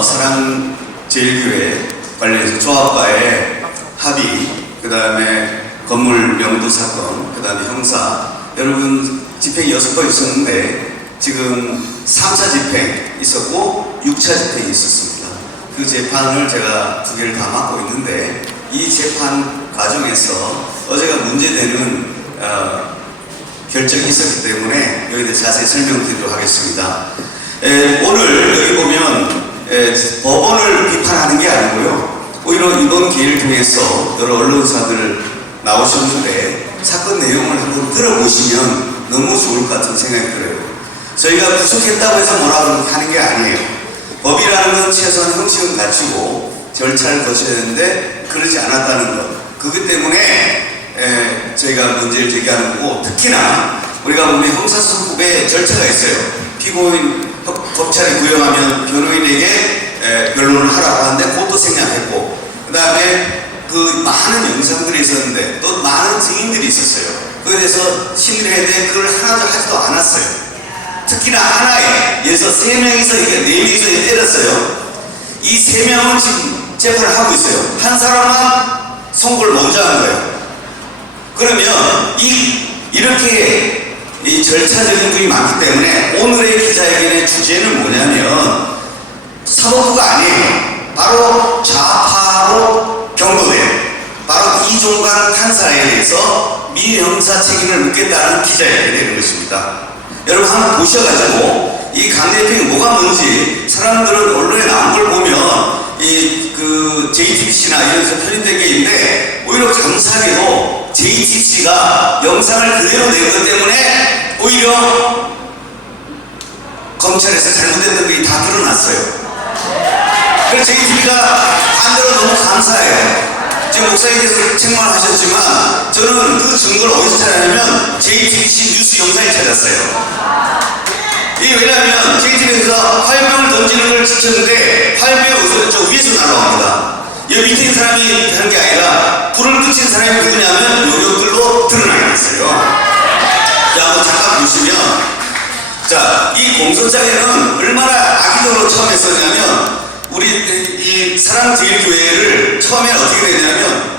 사랑제일교회 관련해서 조합과의 합의, 그 다음에 건물 명도 사건, 그 다음에 형사, 여러분 집행이 6번 있었는데 지금 3차 집행 있었고 6차 집행이 있었습니다. 그 재판을 제가 2개를 다 맡고 있는데 이 재판 과정에서 어제가 문제되는 결정이 있었기 때문에 여기에 대해서 자세히 설명드리도록 하겠습니다. 오늘 여기 보면 법원을 비판하는 게 아니고요. 오히려 이번 기회를 통해서 여러 언론사들 나오셨는데 사건 내용을 한번 들어보시면 너무 좋을 것 같은 생각이 들어요. 저희가 구속했다고 해서 뭐라고 하는 게 아니에요. 법이라는 건 최소한 형식은 갖추고 절차를 거쳐야 되는데 그러지 않았다는 것. 그것 때문에 저희가 문제를 제기하는 거고, 특히나 우리가 보면 형사소송법에 절차가 있어요. 피고인 검찰이 구형하면 변호인에게 변론을 하라고 하는데 그것도 생략했고, 그 다음에 그 많은 영상들이 있었는데 또 많은 증인들이 있었어요. 그에 대해서 심의를 해야 돼 그걸 하나도 하지도 않았어요. 특히나 하나에 예서 3명이서 이게 4명이서 때렸어요. 이 3명은 지금 재판을 하고 있어요. 한 사람만 선고를 먼저 한 거예요. 그러면 이렇게 이 절차적인 분이 많기 때문에 오늘의 기자회견의 주제는 뭐냐면 사법부가 아니에요. 바로 좌파로 경고돼요. 바로 이종관 판사에 대해서 미형사 책임을 묻겠다는 기자회견이 되는 것입니다. 여러분 한번 보셔가지고 이 강제징용이 뭐가 뭔지, 사람들은 언론에 나온 걸 보면 그 JTBC나 이런 데서 편집된 게 있는데 오히려 감사하게도 JTBC가 영상을 그대로 낸 것 때문에 오히려 검찰에서 잘못된 것들이 다 드러났어요. 그래서 JTBC가 반대로 너무 감사해요. 지금 목사님께서 책망을 하셨지만 저는 그 증거를 어디서 찾았냐면 JTBC 뉴스 영상에 찾았어요. 이게 왜냐하면 JTBC에서 화염병을 던지는 걸 지켰는데 화염병이 어디서 저 위에서 날아옵니다. 여기 밑에 있는 사람이 하는 게 아니라 불을 붙인 사람이 누구냐면 요격들로 드러나게 됐어요. 자, 한번 잠깐 보시면, 자, 이 공소장에는 얼마나 악의적으로 처음 했었냐면 우리 이 사랑제일교회를 처음에 어떻게 되냐면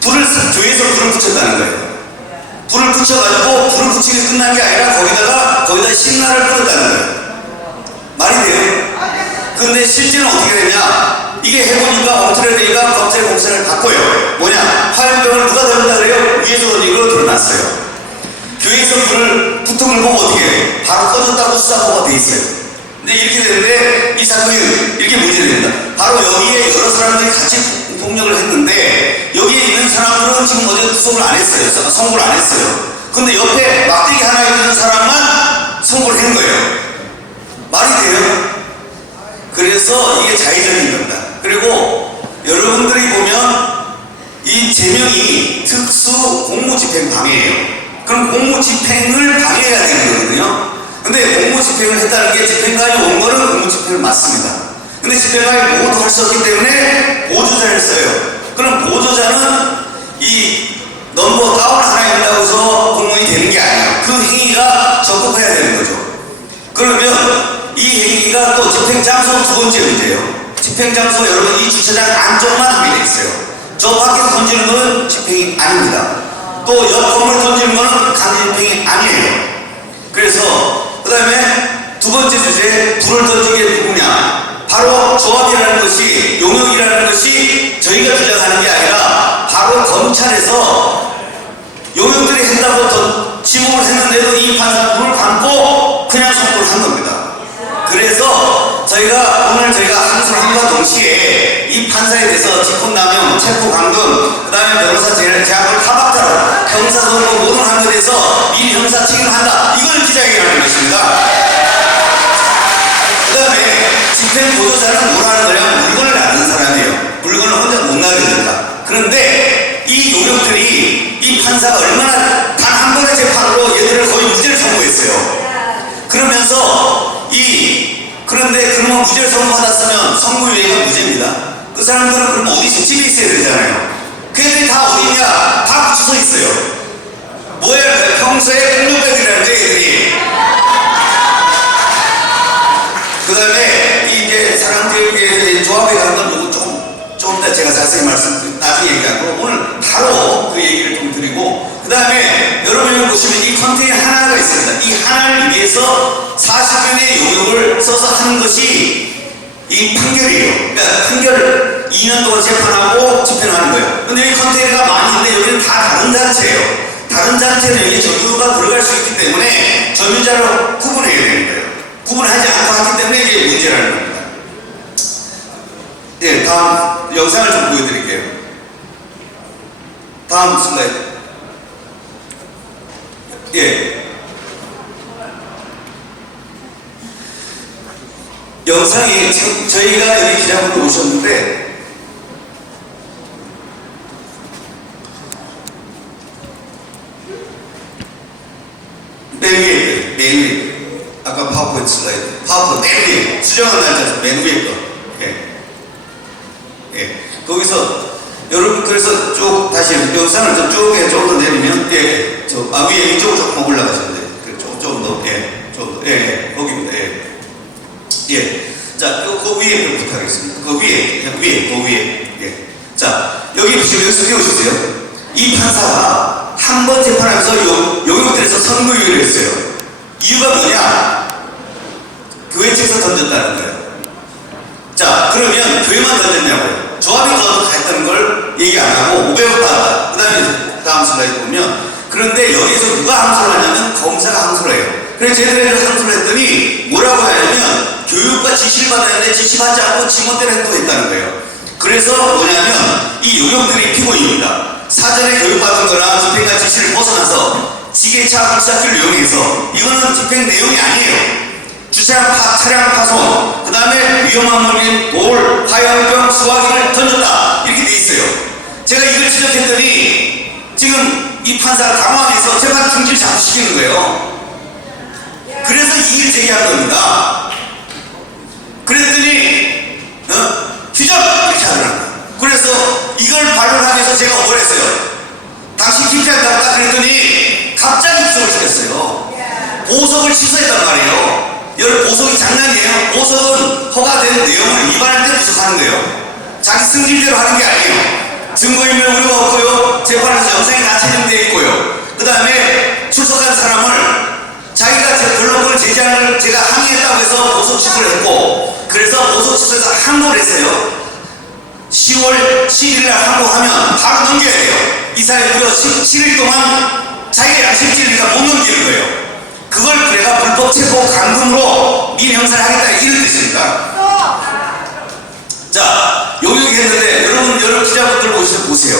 교회에서 불을 붙였다는 거예요. 불을 붙여가지고 불을 붙이기 끝난 게 아니라 거기다 신라를 뿌렸다는 거예요. 말이 돼요? 근데 실제는 어떻게 되냐? 이게 해보니까 엉터리가 되니까 검찰 공사를 바꿔요. 뭐냐? 화염병을 누가 던진다 그래요? 위에서 던진 걸로 드러났어요. 교회에서 불을 붙은 걸 보고 어떻게 해요? 바로 꺼졌다고 수사보고가 돼 있어요. 근데 이렇게 되는데 이 사건이 이렇게 문제됩니다. 바로 여기에 여러 사람들이 같이 폭력을 했는데 여기에 있는 사람들은 지금 어제 구속을 안 했어요. 선고를 안 했어요. 근데 옆에 막대기 하나 있는 사람만 선고를 한 거예요. 말이 돼요? 그래서 이게 자의적인 겁니다. 그리고 여러분들이 보면 이 제명이 특수 공무집행 방해예요. 그럼 공무집행을 방해해야 되는 거거든요. 근데 공무집행을 했다는 게 집행관이 온 거는 공무집행을 맞습니다. 근데 집행관이 모두 할 수 없기 때문에 보조자를 써요. 그럼 보조자는 이 넘버 다운 하나 있다고 해서 공무원이 되는 게 아니에요. 그 행위가 적법해야 되는 거죠. 그러면 이 행위가 또 집행장소 두 번째 문제예요. 집행장소 여러분 이 주차장 안쪽만 하게 돼 있어요. 저 밖에서 던지는 거는 집행이 아닙니다. 또 옆 건물 던지는 거는 강제 집행이 아니에요. 그래서 그 다음에 두 번째 주제, 불을 던진 게 누구냐? 바로 조합이라는 것이, 용역이라는 것이 저희가 주장하는 게 아니라 바로 검찰에서 용역들이 한다고 지목을 했는데도 이 판사 눈을 감고 그냥 선고를 한 겁니다. 그래서 저희가 항소함과 동시에 이 판사에 대해서 직권남용, 체포감금, 그 다음에 변호사 제약을 타박자로 형사소송 모든 하는 것에 대해서 미리 형사 책임을 한다. 이걸 기자회견하는 것입니다. 그 다음에 집행보조자는 뭐라는 거냐면 물건을 놔둔 사람이에요. 물건을 혼자 못 놔야 된다. 그런데 이 용역들이 이 판사가 얼마나 단 한 번의 재판으로 얘들을 거의 무죄를 선고했어요. 그러면서 그런데 그러면 무죄를 선고받았으면 선고유예가 무죄입니다. 그 사람들은 그럼 어디 집에 있어야 되잖아요. 걔들이 다 어디냐? 다 붙여서 있어요. 뭐야? 평소에 폭력배들이라는 데 애들이. 그 다음에 이제 사람들에게 조합에 가는 건 요거 좀 이따 제가 자세히 나중에 얘기하고 오늘 바로 그 얘기를 좀 드리고 그 다음에 여러분이 보시면 이 컨테이너 하나가 있습니다. 이 하나를 위해서 40년의 용역을 써서 하는 것이 이 판결이에요. 그러니까 판결을 2년 동안 재판하고 집행하는 거예요. 근데 이 컨테이너가 많이 있는데 여기는 다 다른 단체예요. 다른 단체는 여기 점유가 들어갈 수 있기 때문에 점유자로 구분해야 되는 거예요. 구분하지 않고 하기 때문에 이게 문제라는 겁니다. 예, 다음 영상을 좀 보여드릴게요. 다음 슬라이드. 예. 영상이 지금 저희가 여기 기자분들 오셨는데 맨 위에 아까 파워포인트 슬라이드 파워포인트 맨 위에 수정한 날짜에서 맨 위에 거 예. 거기서 여러분 그래서 쭉 다시 영상을 좀 더 내리면 위에 이쪽으로 조금 올라가시면 돼요. 조금 더 거기입니다. 자, 그 위에 부탁하겠습니다. 그 위에. 예. 자, 여기 지금 여기서 띄워주세요. 이 판사가 한 번 재판하면서 용역들에서 선고유예를 했어요. 이유가 뭐냐? 교회 측에서 던졌다는 거예요. 자, 그러면 교회만 던졌냐고요? 조합이 더 했다는 걸 얘기 안 하고 500억 받았다. 그 다음에 다음 슬라이드 보면 그런데 여기서 누가 항소를 하냐면 검사가 항소를 해요. 그래서 쟤들이 항소를 했더니 뭐라고 하냐면 교육과 지시를 받았는데 지시받지 않고 지멋대로 행동했다는 거예요. 그래서 뭐냐면 이 용역들이 피고인입니다. 사전에 교육받은 거나 집행관 지시를 벗어나서 지게차 불사기를 이용해서 이거는 집행 내용이 아니에요. 차량 파손, 그 다음에 위험한 물인 돌, 화염병, 수화기를 던졌다 이렇게 돼 있어요. 제가 이걸 지적했더니 지금 이 판사가 당황해서 재판 중지를 잠시키는 거예요. 그래서 이의를 제기한 겁니다. 그랬더니 휴전 이렇게 하더라고요. 그래서 이걸 반론하기 위해서 제가 뭘 했어요? 당신 김태한다고 그랬더니 갑자기 구속을 시켰어요. 보석을 취소했단 말이에요. 여러분 보석이 장난이에요. 보석은 허가된 내용을 위반할 때 구속하는 거예요. 자기 승질대로 하는 게 아니에요. 증거인멸 우려가 없고요. 재판에서 영상이 다 촬영되어 있고요. 그 다음에 출석한 사람을 자기가 변론권을 제지하는 걸 제가 항의했다고 해서 보석 취소를 했고 그래서 보석 취소해서 항고를 했어요. 10월 11일 날 항고하면 바로 넘겨야 돼요. 이 사람이 무려 7일 동안 자기가 양심질이니까 못 넘기는 거예요. 그걸 내가 불법 체포 감금으로 미리 형사를 하겠다 이런 뜻입니다. 자, 용역이 했는데 여러분 기자분들 보세요.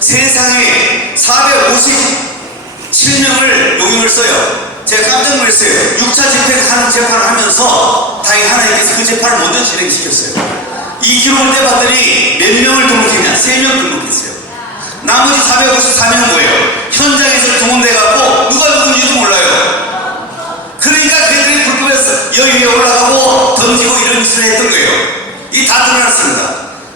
세상에 457명을 용역을 써요. 제가 깜짝 놀랐어요. 6차 집행하는 재판을 하면서 다행히 하나님께서 그 재판을 먼저 진행시켰어요. 이 기록을 떼봤더니 몇 명을 등록했냐? 3명 등록했어요. 나머지 454명은 뭐예요? 현장에서 동원돼갖고 누가 누군지도 몰라요. 그러니까 걔들이 불법에서 여기 위에 올라가고 던지고 이런 짓을 했던 거예요. 이 다 드러났습니다.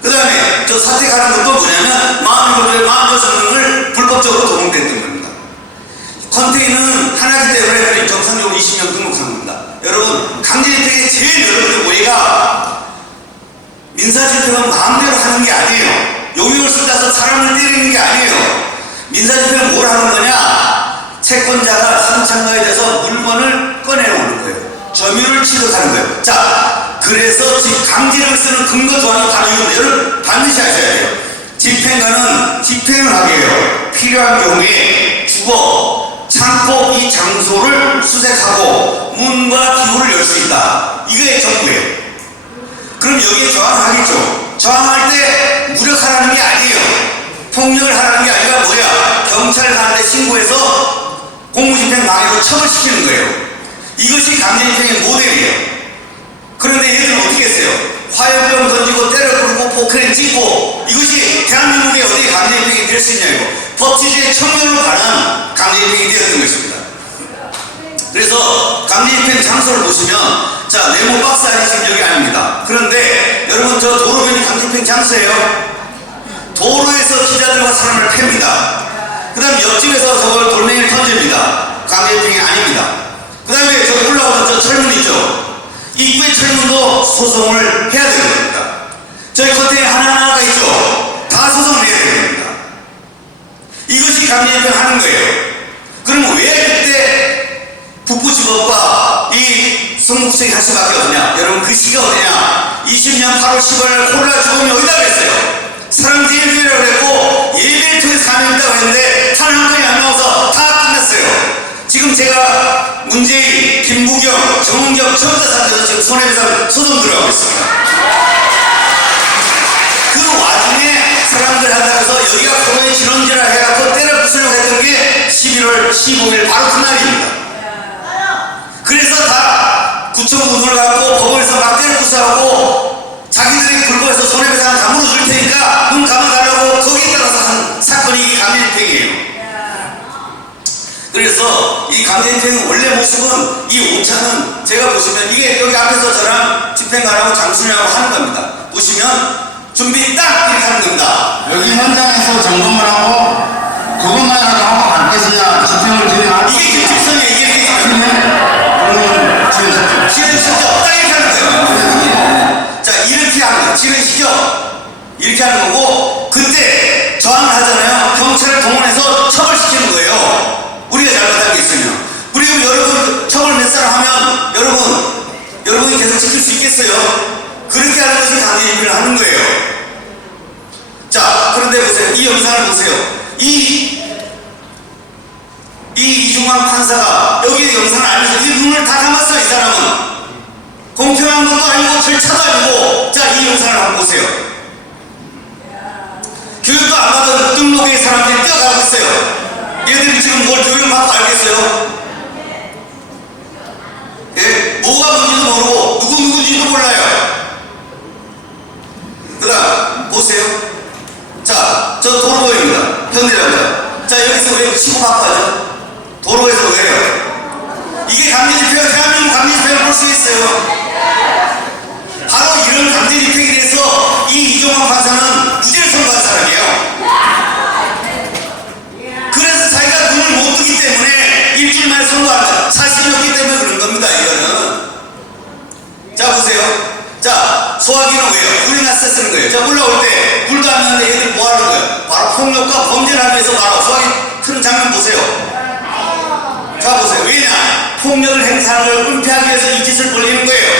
그 다음에 저 사택하는 것도 뭐냐면 46명을 불법적으로 동원됐던 겁니다. 컨테이너는 하나이기 때문에 정상적으로 20명 등록한 겁니다. 여러분 강제집행의 제일 여러분들 오해가 민사집행은 마음대로 하는 게 아니에요. 용역을 쓰다서 사람을 때리는 게 아니에요. 민사집행은 뭘 하는 거냐? 채권자가 선창가에 대해서 물건을 꺼내오는 거예요. 점유를 취득하는 거예요. 자, 그래서 지금 강제력을 쓰는 근거 조항이 바로 이건데 여러분 반드시 아셔야 돼요. 집행관은 집행을 하게 해요. 필요한 경우에 주거, 창고 이 장소를 수색하고 문과 기호를 열 수 있다. 이게 전부예요. 그럼 여기에 저항하겠죠. 저항할 때 무력하라는 게 아니에요. 폭력을 하라는 게 아니라 뭐야? 경찰 가는데 신고해서 공무집행 방해로 처벌시키는 거예요. 이것이 강제집행의 모델이에요. 그런데 얘들은 어떻게 했어요? 화염병 던지고 때려 부르고 포크레인 찍고 이것이 대한민국에 어떻게 강제집행이 될 수 있냐고 법치주의 청년으로 관한 강제집행이 되었던 것입니다. 그래서 강제집행 장소를 보시면 자 네모 박스 안에 지금 여기 아닙니다. 그런데 여러분 저 도로변이 강제집행 장소예요. 도로에서 기자들과 사람을 팹니다. 그 다음 옆집에서 저걸 돌멩이를 던집니다. 강제집행이 아닙니다. 그 다음에 저기 올라오는 저 철문 있죠. 입구의 철문도 소송을 해야 되는 겁니다. 저희 컨테이너 하나하나가 있죠. 다 소송을 해야 되는 겁니다. 이것이 강제집행 하는 거예요. 그럼 왜 그때 북부지법과 이 성북시청이 할 수밖에 없냐? 여러분 그 시기가 어디냐? 20년 8월 10월 코로나 죽음이 어디다 그랬어요? 사람 제일이라고 그랬고 예배를 통해서 가능했다고 했는데 단 한 건이 안 나와서 다 끝났어요. 지금 제가 문재인, 김부겸, 정은경 전부 다 사태에서 지금 손해배상 소송 들어가고 있습니다. 그 와중에 사람들 한다고 해서 여기가 코로나의 진원지라 해갖고 때려 부수려고 했던 게 11월 15일 바로 그날입니다. 그래서 다 구청 문을 갖고 법원에서 막 때려 부수하고 자기들이 불법해서 손해배상을 다 물어줄 테니까 문 감아달라고 거기에 따라서 한 사건이 이 강제집행이에요. 그래서 이 강제집행의 원래 모습은 이 오차는 제가 보시면 이게 여기 앞에서 저랑 집행관하고 장순이하고 하는 겁니다. 보시면 준비 딱 이렇게 하는 겁니다. 여기 현장에서 점검을 하고 그것만이라도 하고 갈 것이냐 집행을 진행할 이게 김집선이에요. 이게 그러면 지금 실현시켜 딱 이렇게 하는 거예요. 자 이렇게 하는 거예요. 실현시켜 이렇게 하는 거고 그때 저항을 하잖아요. 경찰을 동원해서 처벌시키는 거예요. 우리가 잘못한 게 있으면 그리고 여러분 처벌 몇 사람 하면 여러분이 계속 지킬 수 있겠어요? 그렇게 하는 것이 강제집행을 하는 거예요. 자 그런데 보세요. 이 영상을 보세요. 이 이중환 판사가 여기 영상을 알면서 이 눈을 다 감았어요. 이 사람은 공평한 것도 아니고 절차도 아니고 자 이 영상을 한번 보세요. 교육도 안 받은 등록의 사람들이 뛰어가고 있어요. 얘들이 지금 뭘 교육받고 알겠어요? 예? 뭐가 뭔지도 모르고 누군지도 몰라요. 그 다음 보세요. 자, 저 도로보입니다. 현대자동차. 자, 여기서 왜 치고받고 하죠? 도로에서 왜요? 이게 강제집행, 대한민국 강제집행을 볼 수 있어요. 바로 이런 강제집행에 대해서 이 이종환 판사는 무죄를 선고한 사람이에요. 그래서 자기가 눈을 못 뜨기 때문에 일주일 만에 선고한 거야. 사실이 없기 때문에 그런 겁니다. 이거는. 자 보세요. 자 소화기는 왜요? 불이 났을 때 쓰는 거예요. 자 올라올 때 불도 안 나는데 얘들 뭐 하는 거예요? 바로 폭력과 범죄를 하기 위해서 바로 소화기 트는 장면 보세요. 자 보세요. 왜냐? 폭력을 행사하는 걸 은폐하기 위해서 이 짓을 벌리는 거예요.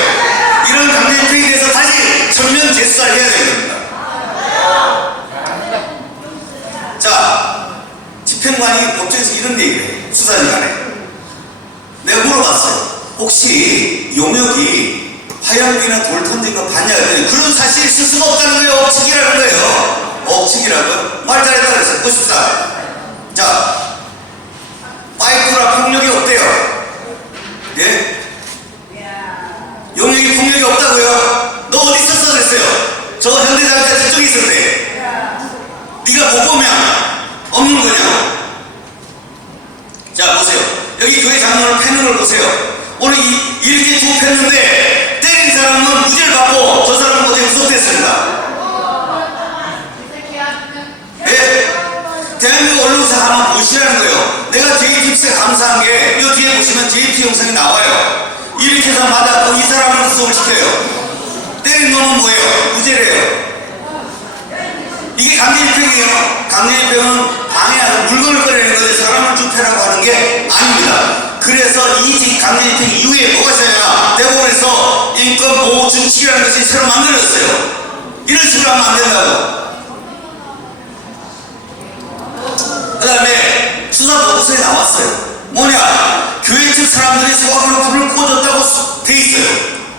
이런 강제집행에 대해서 다시 전면 재수사를 해야 되는 겁니다. 자 집행관이 법정에서 이런 얘기를 해요. 수사기관에 내가 물어봤어요. 혹시 용역이 화염병이나 돌 던진 거 봤냐 그랬더니 그런 사실이 있을 수가 없다는 거예요. 억측이라는 거예요. 억측이라고요? 말 잘했다 그랬어요. 보십시다. 자 파이프나 폭력이 없대요. 예? 용역이 폭력이 없다고요? 너 어디 있었어 그랬어요. 저 현대자동차 저쪽에 있었대. 네가 못 보면 없는 거냐고. 자 보세요. 여기 교회 장로를 패는 걸 보세요. 오늘 이렇게 쭉 팼는데 때린 사람은 무죄를 받고 저 사람은 어제 구속됐습니다. 예? 대한민국 언론사 한번 보시라는 거예요. 내가 JTBC에 감사한 게 이 뒤에 보시면 JT 영상이 나와요. 이렇게 해서 맞았고 이 사람을 구속을 시켜요. 때린 놈은 뭐예요? 무죄래요. 이게 강제집행이에요. 강제집행은 방해하는 물건을 꺼내는 거지 사람을 줍해라고 하는 게 아닙니다. 그래서 이 강제집행 이후에 뭐가 있어야 대법원에서 인권보호준칙이라는 것이 새로 만들어졌어요. 이런 식으로 하면 안 된다고. 그 다음에 수사보고서에 나왔어요. 뭐냐, 교회 측 사람들이 소각으로 불을 꽂았다고 돼 있어요.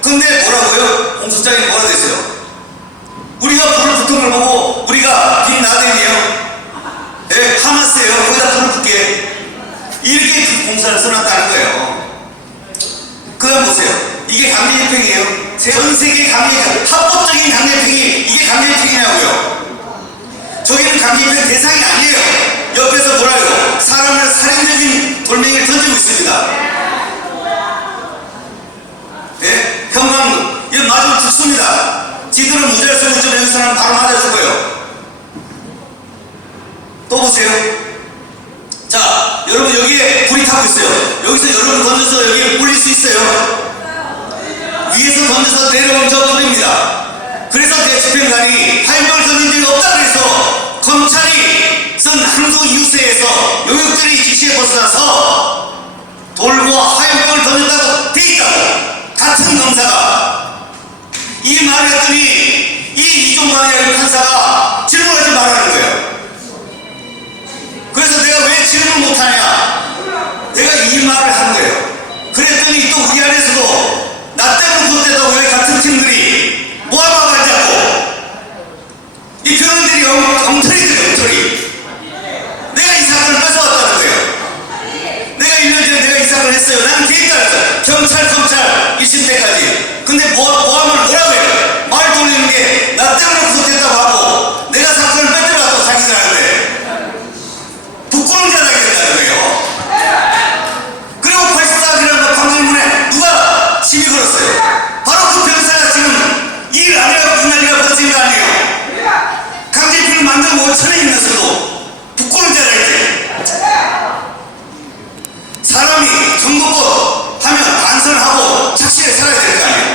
근데 뭐라고요? 공소장에 뭐라 돼 있어요? 우리가 불을 붙은 걸 보고 우리가 빈 라덴이에요? 예, 하마스예요. 거기다 불을 붙게. 이렇게 그 공사를 써놨다는 거예요. 그 다음 보세요. 이게 강제집행이에요. 전 세계 합법적인 강제집행이 이게 강제집행이냐고요. 저기는 강제집행 대상이 아니에요. 옆에서 뭐라요? 사람을 살인적인 돌멩이를 던지고 있습니다. 예? 형광, 이거 맞으면 죽습니다. 지들은 무죄를 쓰고 있지만 여기 사람은 바로 맞았을 거예요. 또 보세요. 자, 여러분 여기에 불이 타고 있어요. 여기서 여러분 던져서 여기에 올릴 수 있어요? 위에서 던져서 내려오면 저 불입니다. 그래서 대집행관이 화염병을 던진 적이 없다 그래서 검찰이 쓴 항소 이유서에서 용역들이 지시에 벗어나서 돌과 화염병을 던졌다고 돼 있다고. 같은 검사가 이 말을 했더니 이 이종광이라는 판사가 질문하지 말라는 거예요. 그래서 내가 왜 질문을 못하냐? 내가 이 말을 한 거예요. 그랬더니 또 우리 안에서도 나 때문에 그때도 왜 같은 팀들이 모아봐가 앉았고 이 변호인들이 엉터리들이 엉터리. 내가 이 사건을 뺏어왔다는 거예요. 내가 1년 전에 내가 이 사건을 했어요. 나는 개인자였어요. 경찰, 검찰 1심 때까지. 근데 모함을 뭐라고 해요? 말 돌리는 게 나 때문에 구속됐다고 하고 내가 사건을 뺏어왔다고 자기가 하는데 부끄러운 자당이 된다는 거예요. 그리고 84기라는 판결문에 누가 시비 걸었어요? 바로 그 변호사가 지금 일 안 해가지고 그 난리가 벌어진 거 아니에요? 강제집행을 만들고 5천에 있면서도 부끄러운 자당이지. 사람이 정도껏 하면 반성하고 착실하게 살아야 될 거 아니에요?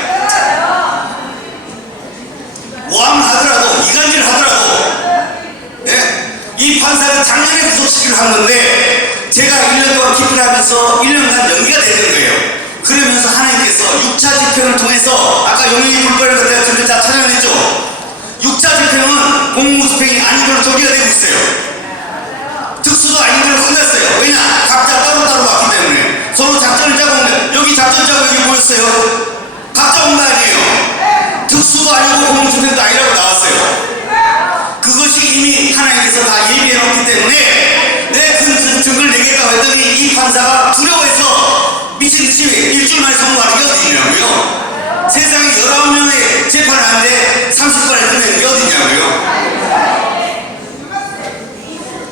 모함하더라도 이간질 하더라도 예? 이 판사는 작년에 구속시키기로 한 건데 제가 1년 동안 기피를 하면서 1년간 연기가 되는 거예요. 그러면서 하나님께서 6차 집행을 통해서 아까 용역이 불법을 그때 전부 다 찾아냈죠. 6차 집행은 공무집행이 아닌 걸로 조기가 되고 있어요. 특수도 아닌 걸로 끝났어요. 왜냐? 각자 따로따로 왔기 때문에 서로 작전을 짜고 오는데 여기 작전 짜고 여기 뭐였어요? 각자 온 거 아니에요. 특수도 아니고 공무집행도 아니라고 나왔어요. 그것이 이미 하나님께서 다 예비해 놓기 때문에 내 그 증거를 내겠다고 했더니 이 판사가 두려워해서 미친듯이 일주일 만에 선고하는 게 어디냐고요. 세상에 19명의 재판을 하는데 30번에 끝내는 게 어디냐고요.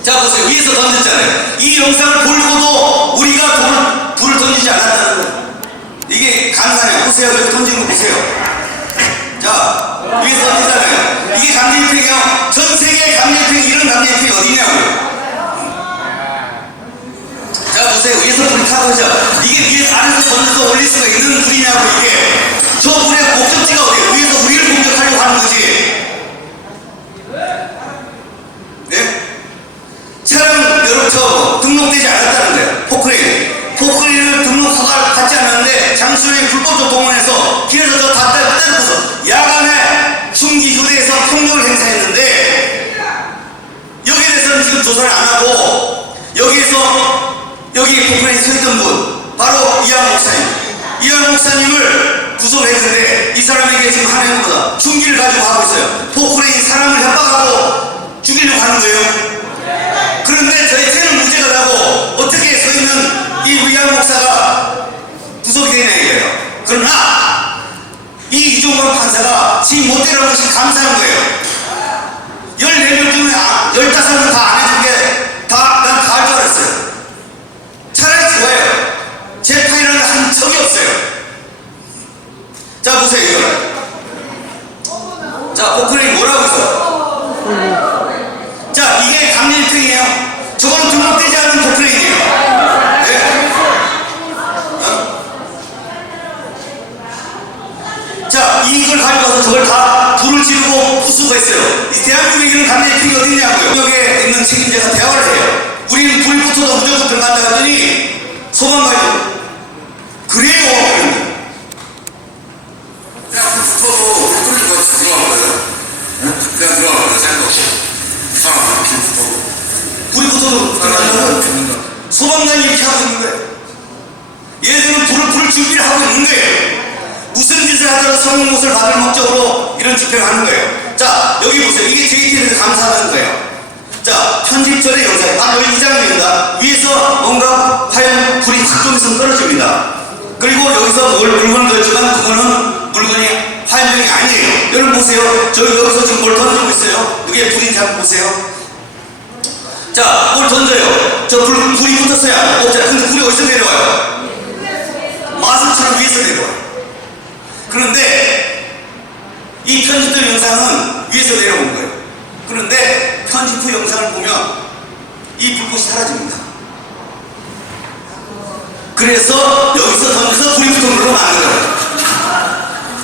자 보세요. 위에서 던졌잖아요. 이 영상을 보고도 우리가 불을 던지지 않았다는 거예요. 이게 가능하냐. 보세요. 여기 던진 거 보세요. 자, 위에서 던지잖아요. 이게 강제집행이요. 전 세계의 강제집행이 이런 강제집행이 어디냐고요. 자 보세요. 위에서 불이 타고 있죠. 이게 위에서 안에서 던져서 올릴 수가 있는 불이냐고. 이게 저 불의 목적지가 어디예요? 위에서 우리를 공격하려고 하는 거지. 네? 차량 여러 차 등록되지 않았다는 거예요. 포크레인을 등록 허가를 받지 않았는데 장수령이 불법적 동원해서 길에서 저 다 떼놓고서 야간에 흉기 교대에서 폭력을 행사했는데 여기에 대해서는 지금 조사를 안 하고 여기 포크레인에 서 있던 분 바로 이한 목사님을 구속을 했는데 이 사람에게 지금 하나님보다 흉기를 가지고 하고 있어요. 포크레인 사람을 협박하고 죽이려고 하는 거예요. 그런데 저희 쟤는 무죄가 나고 어떻게 서 있는 이 이한 목사가 구속이 되냐 이거예요. 그러나 이 이종광 판사가 지 못되는 것이 감사한 거예요. 14명 중에 15명 다 안 해준 게 난 다 할 줄 알았어요. 차라리 좋아요. 재판이라는 거 한 적이 없어요. 자 보세요 이거. 자 포크레인 뭐라고 있어? 자 이게 강제집행이에요. 저거는 등록되지 않은 포크레인이에요. 네. 자 이걸 가져가서 저걸 다 불을 지르고 부수고 했어요. 이 대한민국에 이런 강제집행이 어딨냐고요. 여기에 있는 책임자가 대화를 해요. 우리는 불 붙어도 무조건 들어간다 하더니 소방관이 그래요. 그냥 붙어도 끌린 거 들어간 거예요? 그냥 들어간 거예요, 생각 없이. 사람 이렇게 붙어도. 불이 붙어도 사람이 소방관이 이렇게 하고 있는 거예요. 얘들은 불을 준비를 하고 있는 거예요. 무슨 짓을 하더라도 성공못을 받을 목적으로 이런 집회를 하는 거예요. 자, 여기 보세요. 이게 JTBC에서 감사하는 거예요. 자, 편집전의 영상. 바로 여기 이 장면입니다. 위에서 뭔가 화염 불이 확 좀 떨어집니다. 그리고 여기서 물건을 던지지만 그거는 물건이 화염병이 아니에요. 여러분 보세요. 저 여기서 지금 뭘 던지고 있어요. 이게 불인지 한번 보세요. 자, 뭘 던져요. 저 불이 붙었어요. 근데 불이 어디서 내려와요? 마술처럼 위에서 내려와요. 그런데 이 편집된 영상은 위에서 내려온 거예요. 그런데 편집 후 영상을 보면 이 불꽃이 사라집니다. 그래서 여기서 던져서 불이 붙은 걸로 만든 거예요.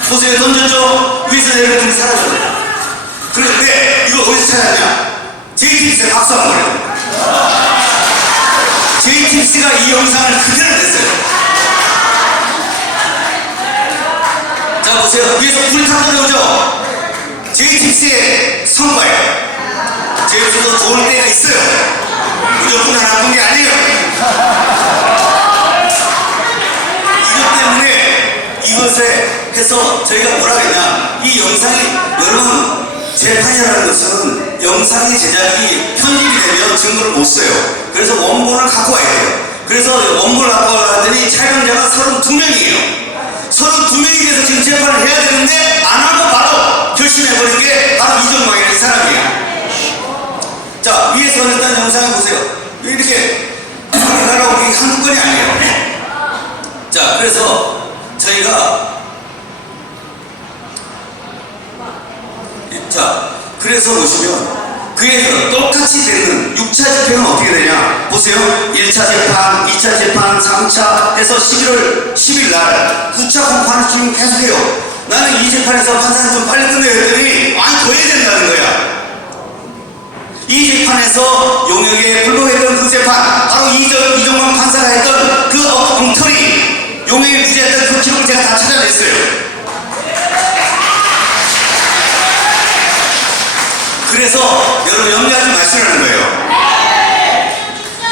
보세요. 던졌죠? 위에서 내려온 불이 사라져요. 그런데 이거 어디서 찾았냐? JTBC에 박수 한번 해요. JTBC가 이 영상을 그대로 냈어요. 자, 보세요. 위에서 불이 탁 떨어오죠? JTBC의 성과예요. JTBC도 좋을 때가 있어요. 무조건 안 나쁜 게 아니에요. 이것 때문에 이것에 해서 저희가 뭐라 했냐. 이 영상이 여러분 재판이라는 것은 영상의 제작이 편집이 되면 증거를 못 써요. 그래서 원본을 갖고 와야 돼요. 그래서 원본을 갖고 와더니 촬영자가 32명이에요. 32명이 돼서 지금 재판을 해야 되는데 안 하고 바로 결심해버린 게 바로 이정광이라는 사람이에요. 자, 위에서 일단 영상을 보세요. 이렇게 우리나라가 이게 한두 건이 아니에요. 자, 그래서 저희가 자, 그래서 보시면 그에 똑같이 되는 6차 집회는 어떻게 되냐 보세요. 1차 재판, 2차 재판, 3차 해서 11월 10일 날 9차 공판을 지금 계속해요. 나는 이 재판에서 판사는 좀 빨리 끝내야 했더니 더 해야 된다는 거야. 이 재판에서 용역에 불복했던 그 재판, 바로 이정광 판사가 했던 그 엉터리 용역에 무죄했던 그 기록을 제가 다 찾아냈어요. 그래서 여러분 염려하지 마시라는 거예요.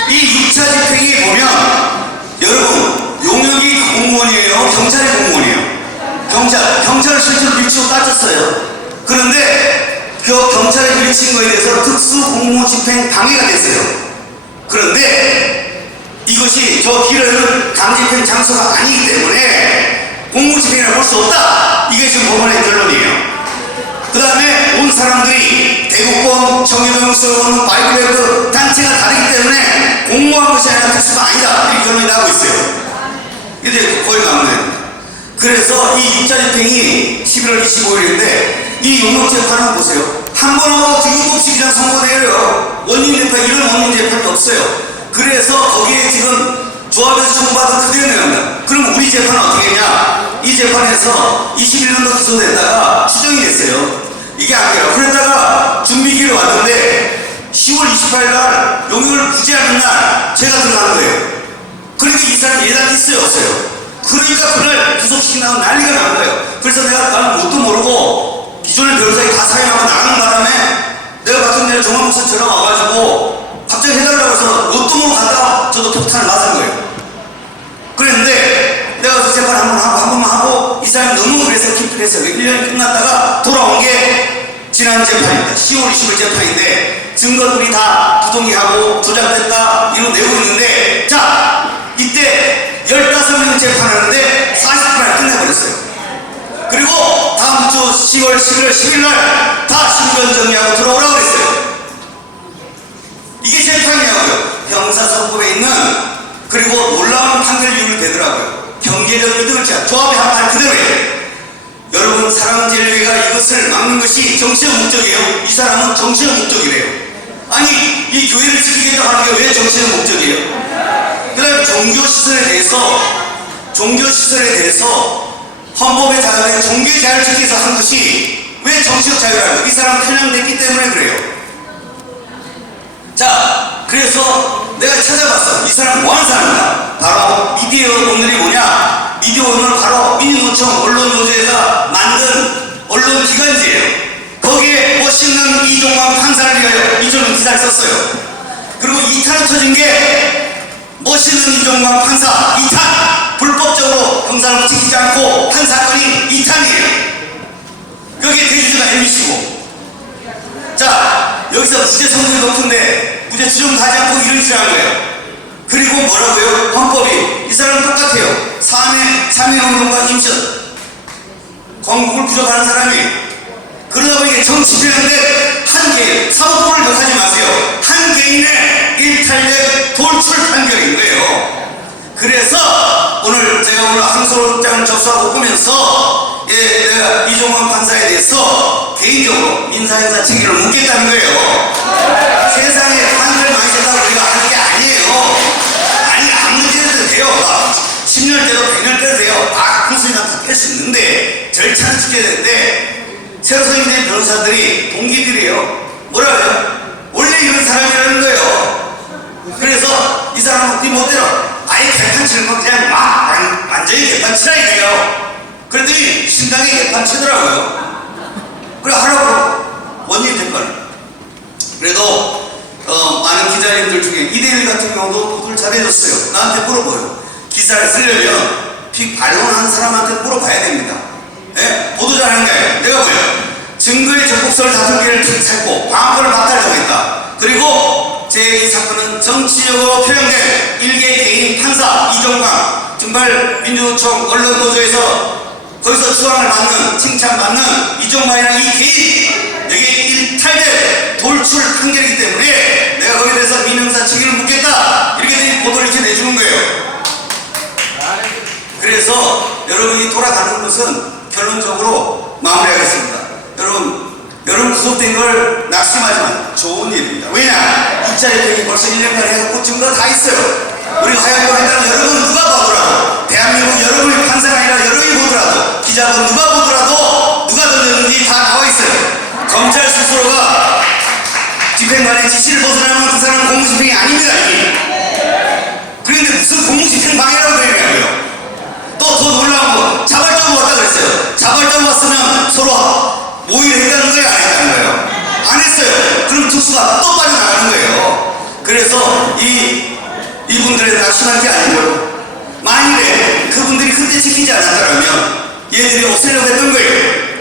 이 6차 집행에 보면 여러분 용역이 공무원이에요? 경찰이 공무원이에요? 경찰을 실제로 밀치고 따졌어요. 그런데 그 경찰에 밀친 거에 대해서 특수공무원 집행 방해가 됐어요. 그런데 이것이 저 길은 강집행 장소가 아니기 때문에 공무집행이라고 볼 수 없다. 이게 지금 법원의 결론이에요. 그 다음에 온 사람들이 대구권, 청해동성, 바이블 단체가 다르기 때문에 공모한 것이 아니라 특수가 아니다. 이렇게 결론이 나오고 있어요. 이제 거의 나오네. 그래서 이 6차 집행이 11월 25일인데 이 용역 재판을 보세요. 한 번 하고 등급없이 그냥 선고 내려요. 원인 재판, 이런 원인 재판이 없어요. 그래서 거기에 지금 조합에서 청구받은 그대로 내려온다. 그럼 우리 재판은 어떻게 했냐? 이 재판에서 21년도 기소됐다가 추정이 됐어요. 이게 안 돼요. 그랬다가 준비기일에 왔는데 10월 28일 날 용역을 무죄하는 날 제가 들어가는 거예요. 그러니까 이 사람 예단이 있어요, 없어요? 그러니까 그날 구속시키고 난리가 나는 거예요. 그래서 나는 뭣도 모르고 기존의 변호사가 다 사임하고 나가는 바람에 내가 같은 데를 정황무선 전화 와가지고 갑자기 해달라고 해서 뭣도 모르고 갔다가 저도 폭탄을 맞은 거예요. 그랬는데 내가 그 재판 한 번만 하고 이 사람이 너무 그래서 기필했어요. 1년이 끝났다가 돌아온 게 지난 재판입니다. 10월 20일 재판인데 증거들이 다 부동의하고 조작됐다 이런 내고 있는데 자 이때 15명 재판하는데 40분에 끝내버렸어요. 그리고 다음 주 10월 11월 10일 날 다 신변 정리하고 들어오라고 그랬어요. 이게 재판이냐고요. 형사소법에 있는 그리고 놀라운 판결 이유를 대더라고요. 경제적 이득을 취한 조합의 한 말 그대로예요. 여러분 사랑제일회가 이것을 막는 것이 정치적 목적이에요. 이 사람은 정치적 목적이래요. 아니 이 교회를 지키겠다고 하는 게 왜 정치적 목적이에요? 그 다음에 종교시설에 대해서 헌법에 자유된 종교의 자유를 지키기 위해서 한 것이 왜 정치적 자유라고? 이 사람은 편향됐기 때문에 그래요. 자, 그래서 내가 찾아봤어. 이 사람 뭐하는 사람이다. 바로 미디어원들이 뭐냐? 미디어원은 바로 민주노총 언론노조회가 만든 언론기관지예요. 거기에 멋있는 이종광 판사를 위하여 이전은 기사를 썼어요. 그리고 이탄이 터진 게 멋있는 이종광 판사 이탄! 불법적으로 형사를 지키지 않고 한 사건이 이탄이에요. 여기에 대주주가 MBC고. 자, 여기서 무죄 성분이 높은데 무죄 추정도 하지 않고 이런 짓을 한 거예요. 그리고 뭐라고요? 헌법이 이 사람은 똑같아요. 사내 참여운동과 임신 건국을 부족하는 사람이. 그러다 보니 정치표현인데 한 개인, 사법부를 욕하지 마세요. 한 개인의 일탈된 돌출 판결인 거예요. 그래서 오늘 제가 오늘 항소장을 접수하고 보면서 내가 이종원 판사에 대해서 개인적으로 민사형사 책임을 묻겠다는 거예요. 세상에 판결을 많이 했다고 우리가 하는 게 아니에요. 아니 아무 때도 돼요. 10년 때도 100년 때도 돼요. 다 항소인한 다 깰 수 있는데 절차는 지켜야 되는데 새로 선임된 변호사들이 동기들이에요. 뭐라 그래요? 원래 이런 사람이라는 거예요. 그래서 이 사람은 네 멋대로 아예 개판 치는 건 그냥 막 완전히 개판 치라 이래요. 그랬더니 신당이 개판 치더라고요. 그래 하라고 원님 재판을. 그래도 많은 기자님들 중에 이대일 같은 경우도 보도를 잘해줬어요. 나한테 물어봐요. 기사를 쓰려면 픽 발언하는 사람한테 물어봐야 됩니다. 예? 보도 잘하는 게 아니에요. 내가 뭐예요? 증거의 적법성을 다툰 길을 찾고 방어권을 박탈 정했다. 그리고 제 이 사건은 정치적으로 표현된 일개 개인 판사 이종광 정말 민주노총 언론노조에서 거기서 추앙을 받는 칭찬받는 이종광이라는 이 개인 여기 일탈된 돌출 판결이기 때문에 내가 거기에 대해서 민형사 책임을 묻겠다 이렇게 보도를 이렇게 내주는 거예요. 그래서 여러분이 돌아가는 것은 결론적으로 마무리하겠습니다. 여러분 구속된 걸 낙심하지만 좋은 일입니다. 왜냐? 2차 대통령이 벌써 1년간 해갖고 증거가 다 있어요. 우리가 하얀거 한다면 여러분 누가 보더라도 대한민국 여러분이 판사가 아니라 여러분이 보더라도 기자분 누가 보더라도 누가 던졌는지 다 나와 있어요. 검찰 스스로가 집행관의 지시를 벗어나면 그 사람은 공무집행이 아닙니다. 그런데 무슨 공무집행방해라고 되냐고요. 또 더 놀라운 거 자발적으로 왔다 그랬어요. 자발적으로 왔으면 서로 모의를 했다는 거예요? 안 했다는 거예요? 안 했어요. 그럼 특수가 또 빠져나가는 거예요. 그래서 이분들의 낙심한 게 아니고요. 만일에 그분들이 그때 지키지 않았다면 얘들이 없애려고 했던 거예요.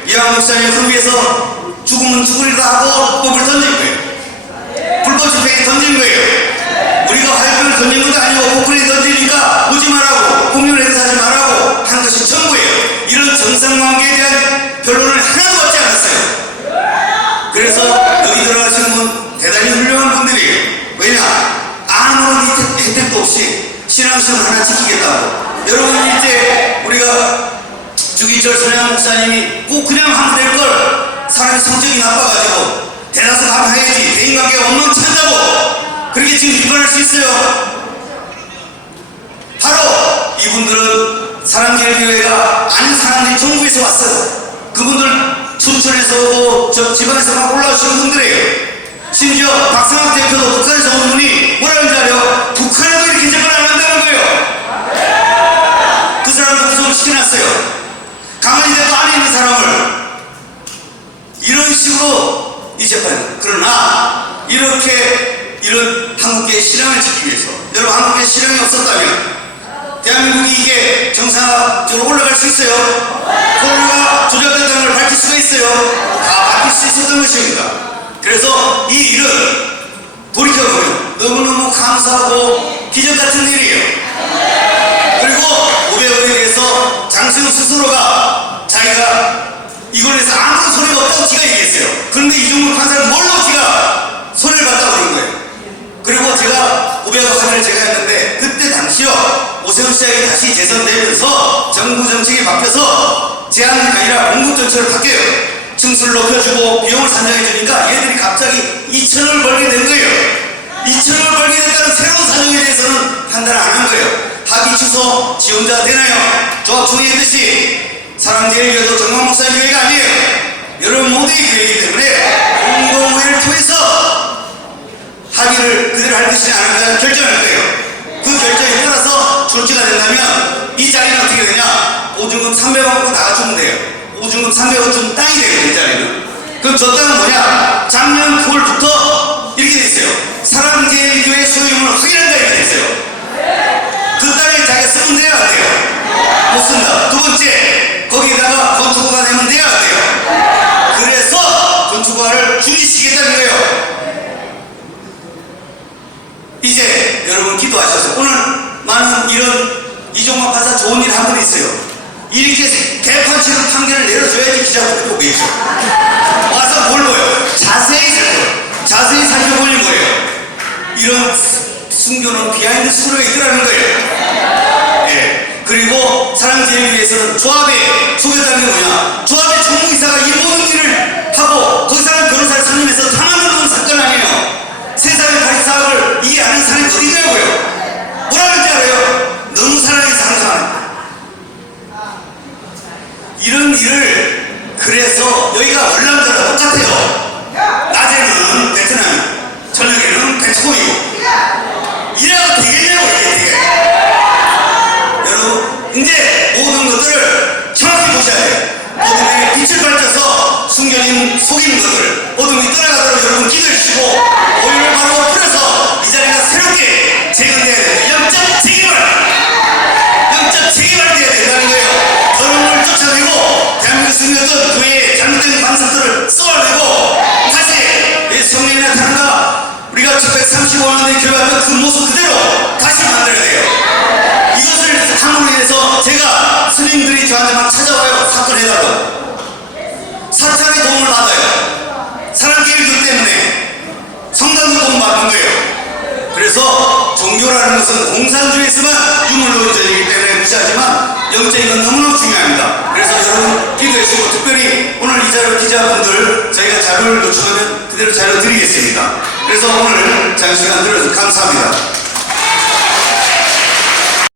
이왕 목사님 그 위해서 죽으면 죽으리라 하고 법을 던진 거예요. 불법 집행에 던진 거예요. 우리가 화염병을 던진 것도 아니고 포크레인 던지니까 오지 말라고 공유를 행사하지 말라고 한 것이 전부예요. 이런 정상관계에 대한 결론을 하나도 얻지 않았어요. 그래서 여기 들어가시는 분 대단히 훌륭한 분들이에요. 왜냐? 아무런 혜택도 없이 신앙시험 하나 지키겠다고. 여러분 이제 우리가 주기철 선양 목사님이 꼭 그냥 하면 될 걸 사람이 성격이 나빠가지고 대다수 감사해야지 대인관계 없는 찾자고 그렇게 지금 비판할 수 있어요. 바로 이분들은 사랑제일교회가 아닌 사람들이 전국에서 왔어요. 그분들 춘천에서 저 지방에서 막 올라오시는 분들이에요. 심지어 박상학 대표도 북한에서 온 분이 뭐라는 줄 알아요? 북한에도 이렇게 재판 안 한다는 거예요. 그 사람도 구속을 시켜놨어요. 가만히 대도 안에 있는 사람을 이런 식으로 이 재판. 그러나 이런 한국계의 신앙을 지키기 위해서 여러분 한국계의 신앙이 없었다면 대한민국이 이게 정상적으로 올라갈 수 있어요. 코로나가 조작된다는 걸 밝힐 수가 있어요. 다 밝힐 수 있었던 것입니다. 그래서 이 일은 돌이켜보면 너무너무 감사하고 기적 같은 일이에요. 그리고 500억에 대해서 장승 스스로가 자기가 이걸 해서 아무런 소리가 없다고 지가 얘기했어요. 그런데 이종국 판사는 뭘로 지가 손해를 봤다고 그런 거예요. 그리고 제가 500억 하늘을 제가 했는데 그때 당시요 오세훈 시장이 다시 재선되면서 정부 정책이 바뀌어서 제한이 아니라 공급 정책을 바뀌어요. 층수를 높여주고 비용을 산정해주니까 얘들이 갑자기 2천억을 벌게 된 거예요. 2천억을 벌게 됐다는 새로운 사정에 대해서는 판단을 안 한 거예요. 합의 취소 지원자 되나요? 조합총회 했듯이 사랑제일교회도 정광 목사님 교회가 아니에요. 여러분 모두의 교회이기 때문에 공동회의를 통해서 합의를 그대로 할 것이냐 안 할 것이냐 결정할 거예요. 그 결정에 따라서 보증금 300원 갖고 나가주면 돼요. 보증금 300원 주면 땅이 돼요, 이 자리는. 그럼 저 땅은 뭐냐? 작년 9월부터 이렇게 돼 있어요. 사랑제일교회 소유물을 확인한다 이렇게 돼 있어요. 그 땅에 자기가 쓰면 돼야 안 돼요? 못 쓴다. 두 번째, 거기다가 건축허가 되면 돼야 안 돼요? 그래서 건축허가를 줄이시겠다는 거예요. 이제 여러분 기도하셔서 오늘 많은 이런 이종만 판사 좋은 일 한 번 있어요. 이렇게 개판치는 판결을 내려줘야지 기자들도 오겠죠. 와서 뭘 보여? 자세히 살펴보는 거예요. 이런 숨겨놓은 비하인드 스토리가 있더라는 거예요. 예. 그리고 사랑제일교회에서는 조합에 속였다는 게 뭐냐? 조합의 총무이사가 이 모든 일을 하고 거기 사람 변호사를 선임해서 다 만들어놓은 사건 아니에요. 세상의 가리사업을 이해 안 하는 사람이 어디 있냐고요. 뭐라는지 알아요? 너무 사랑해서 하는 사람. 이런 일을 그래서 여기가 월남전과 똑같아요. 낮에는 베트남, 저녁에는 베트콩이고 이래가 되겠냐고 이게 되게. 여러분 이제 모든 것들을 정확히 보셔야 돼요. 어둠에 빛을 밝혀서 숨겨진 속이는 것들 어둠이 떠나가도록 여러분 기도해주시고 오히려 바로 풀어서 이 자리가 새롭게 재건돼야 돼요. 영적 재개발돼야 된다는 거예요. 여러분을 쫓아내고 대한민국 숨겼던 교회의 잘못된 방식들을 쏘아내고 다시 성령이 나타난다. 우리가 1935년에 교회했던 그 모습 그대로 다시 만들어야 돼요. 이것을 함으로 인해서 제가 스님들이 저한테 막 찾아와요. 사건 해달라고. 사탄의 도움을 받아요. 사랑교회이기 때문에 성당도 도움 받는 거예요. 그래서 종교라는 것은 공산주의에서만 유물론전이기 때문에 무시하지만 영적인 건 너무너무 중요합니다. 그래서 여러분 기도해주시고 특별히 오늘 이 자료 기자분들 저희가 자료를 요청하면 그대로 자료 드리겠습니다. 그래서 오늘 장시간 들어주셔서 감사합니다.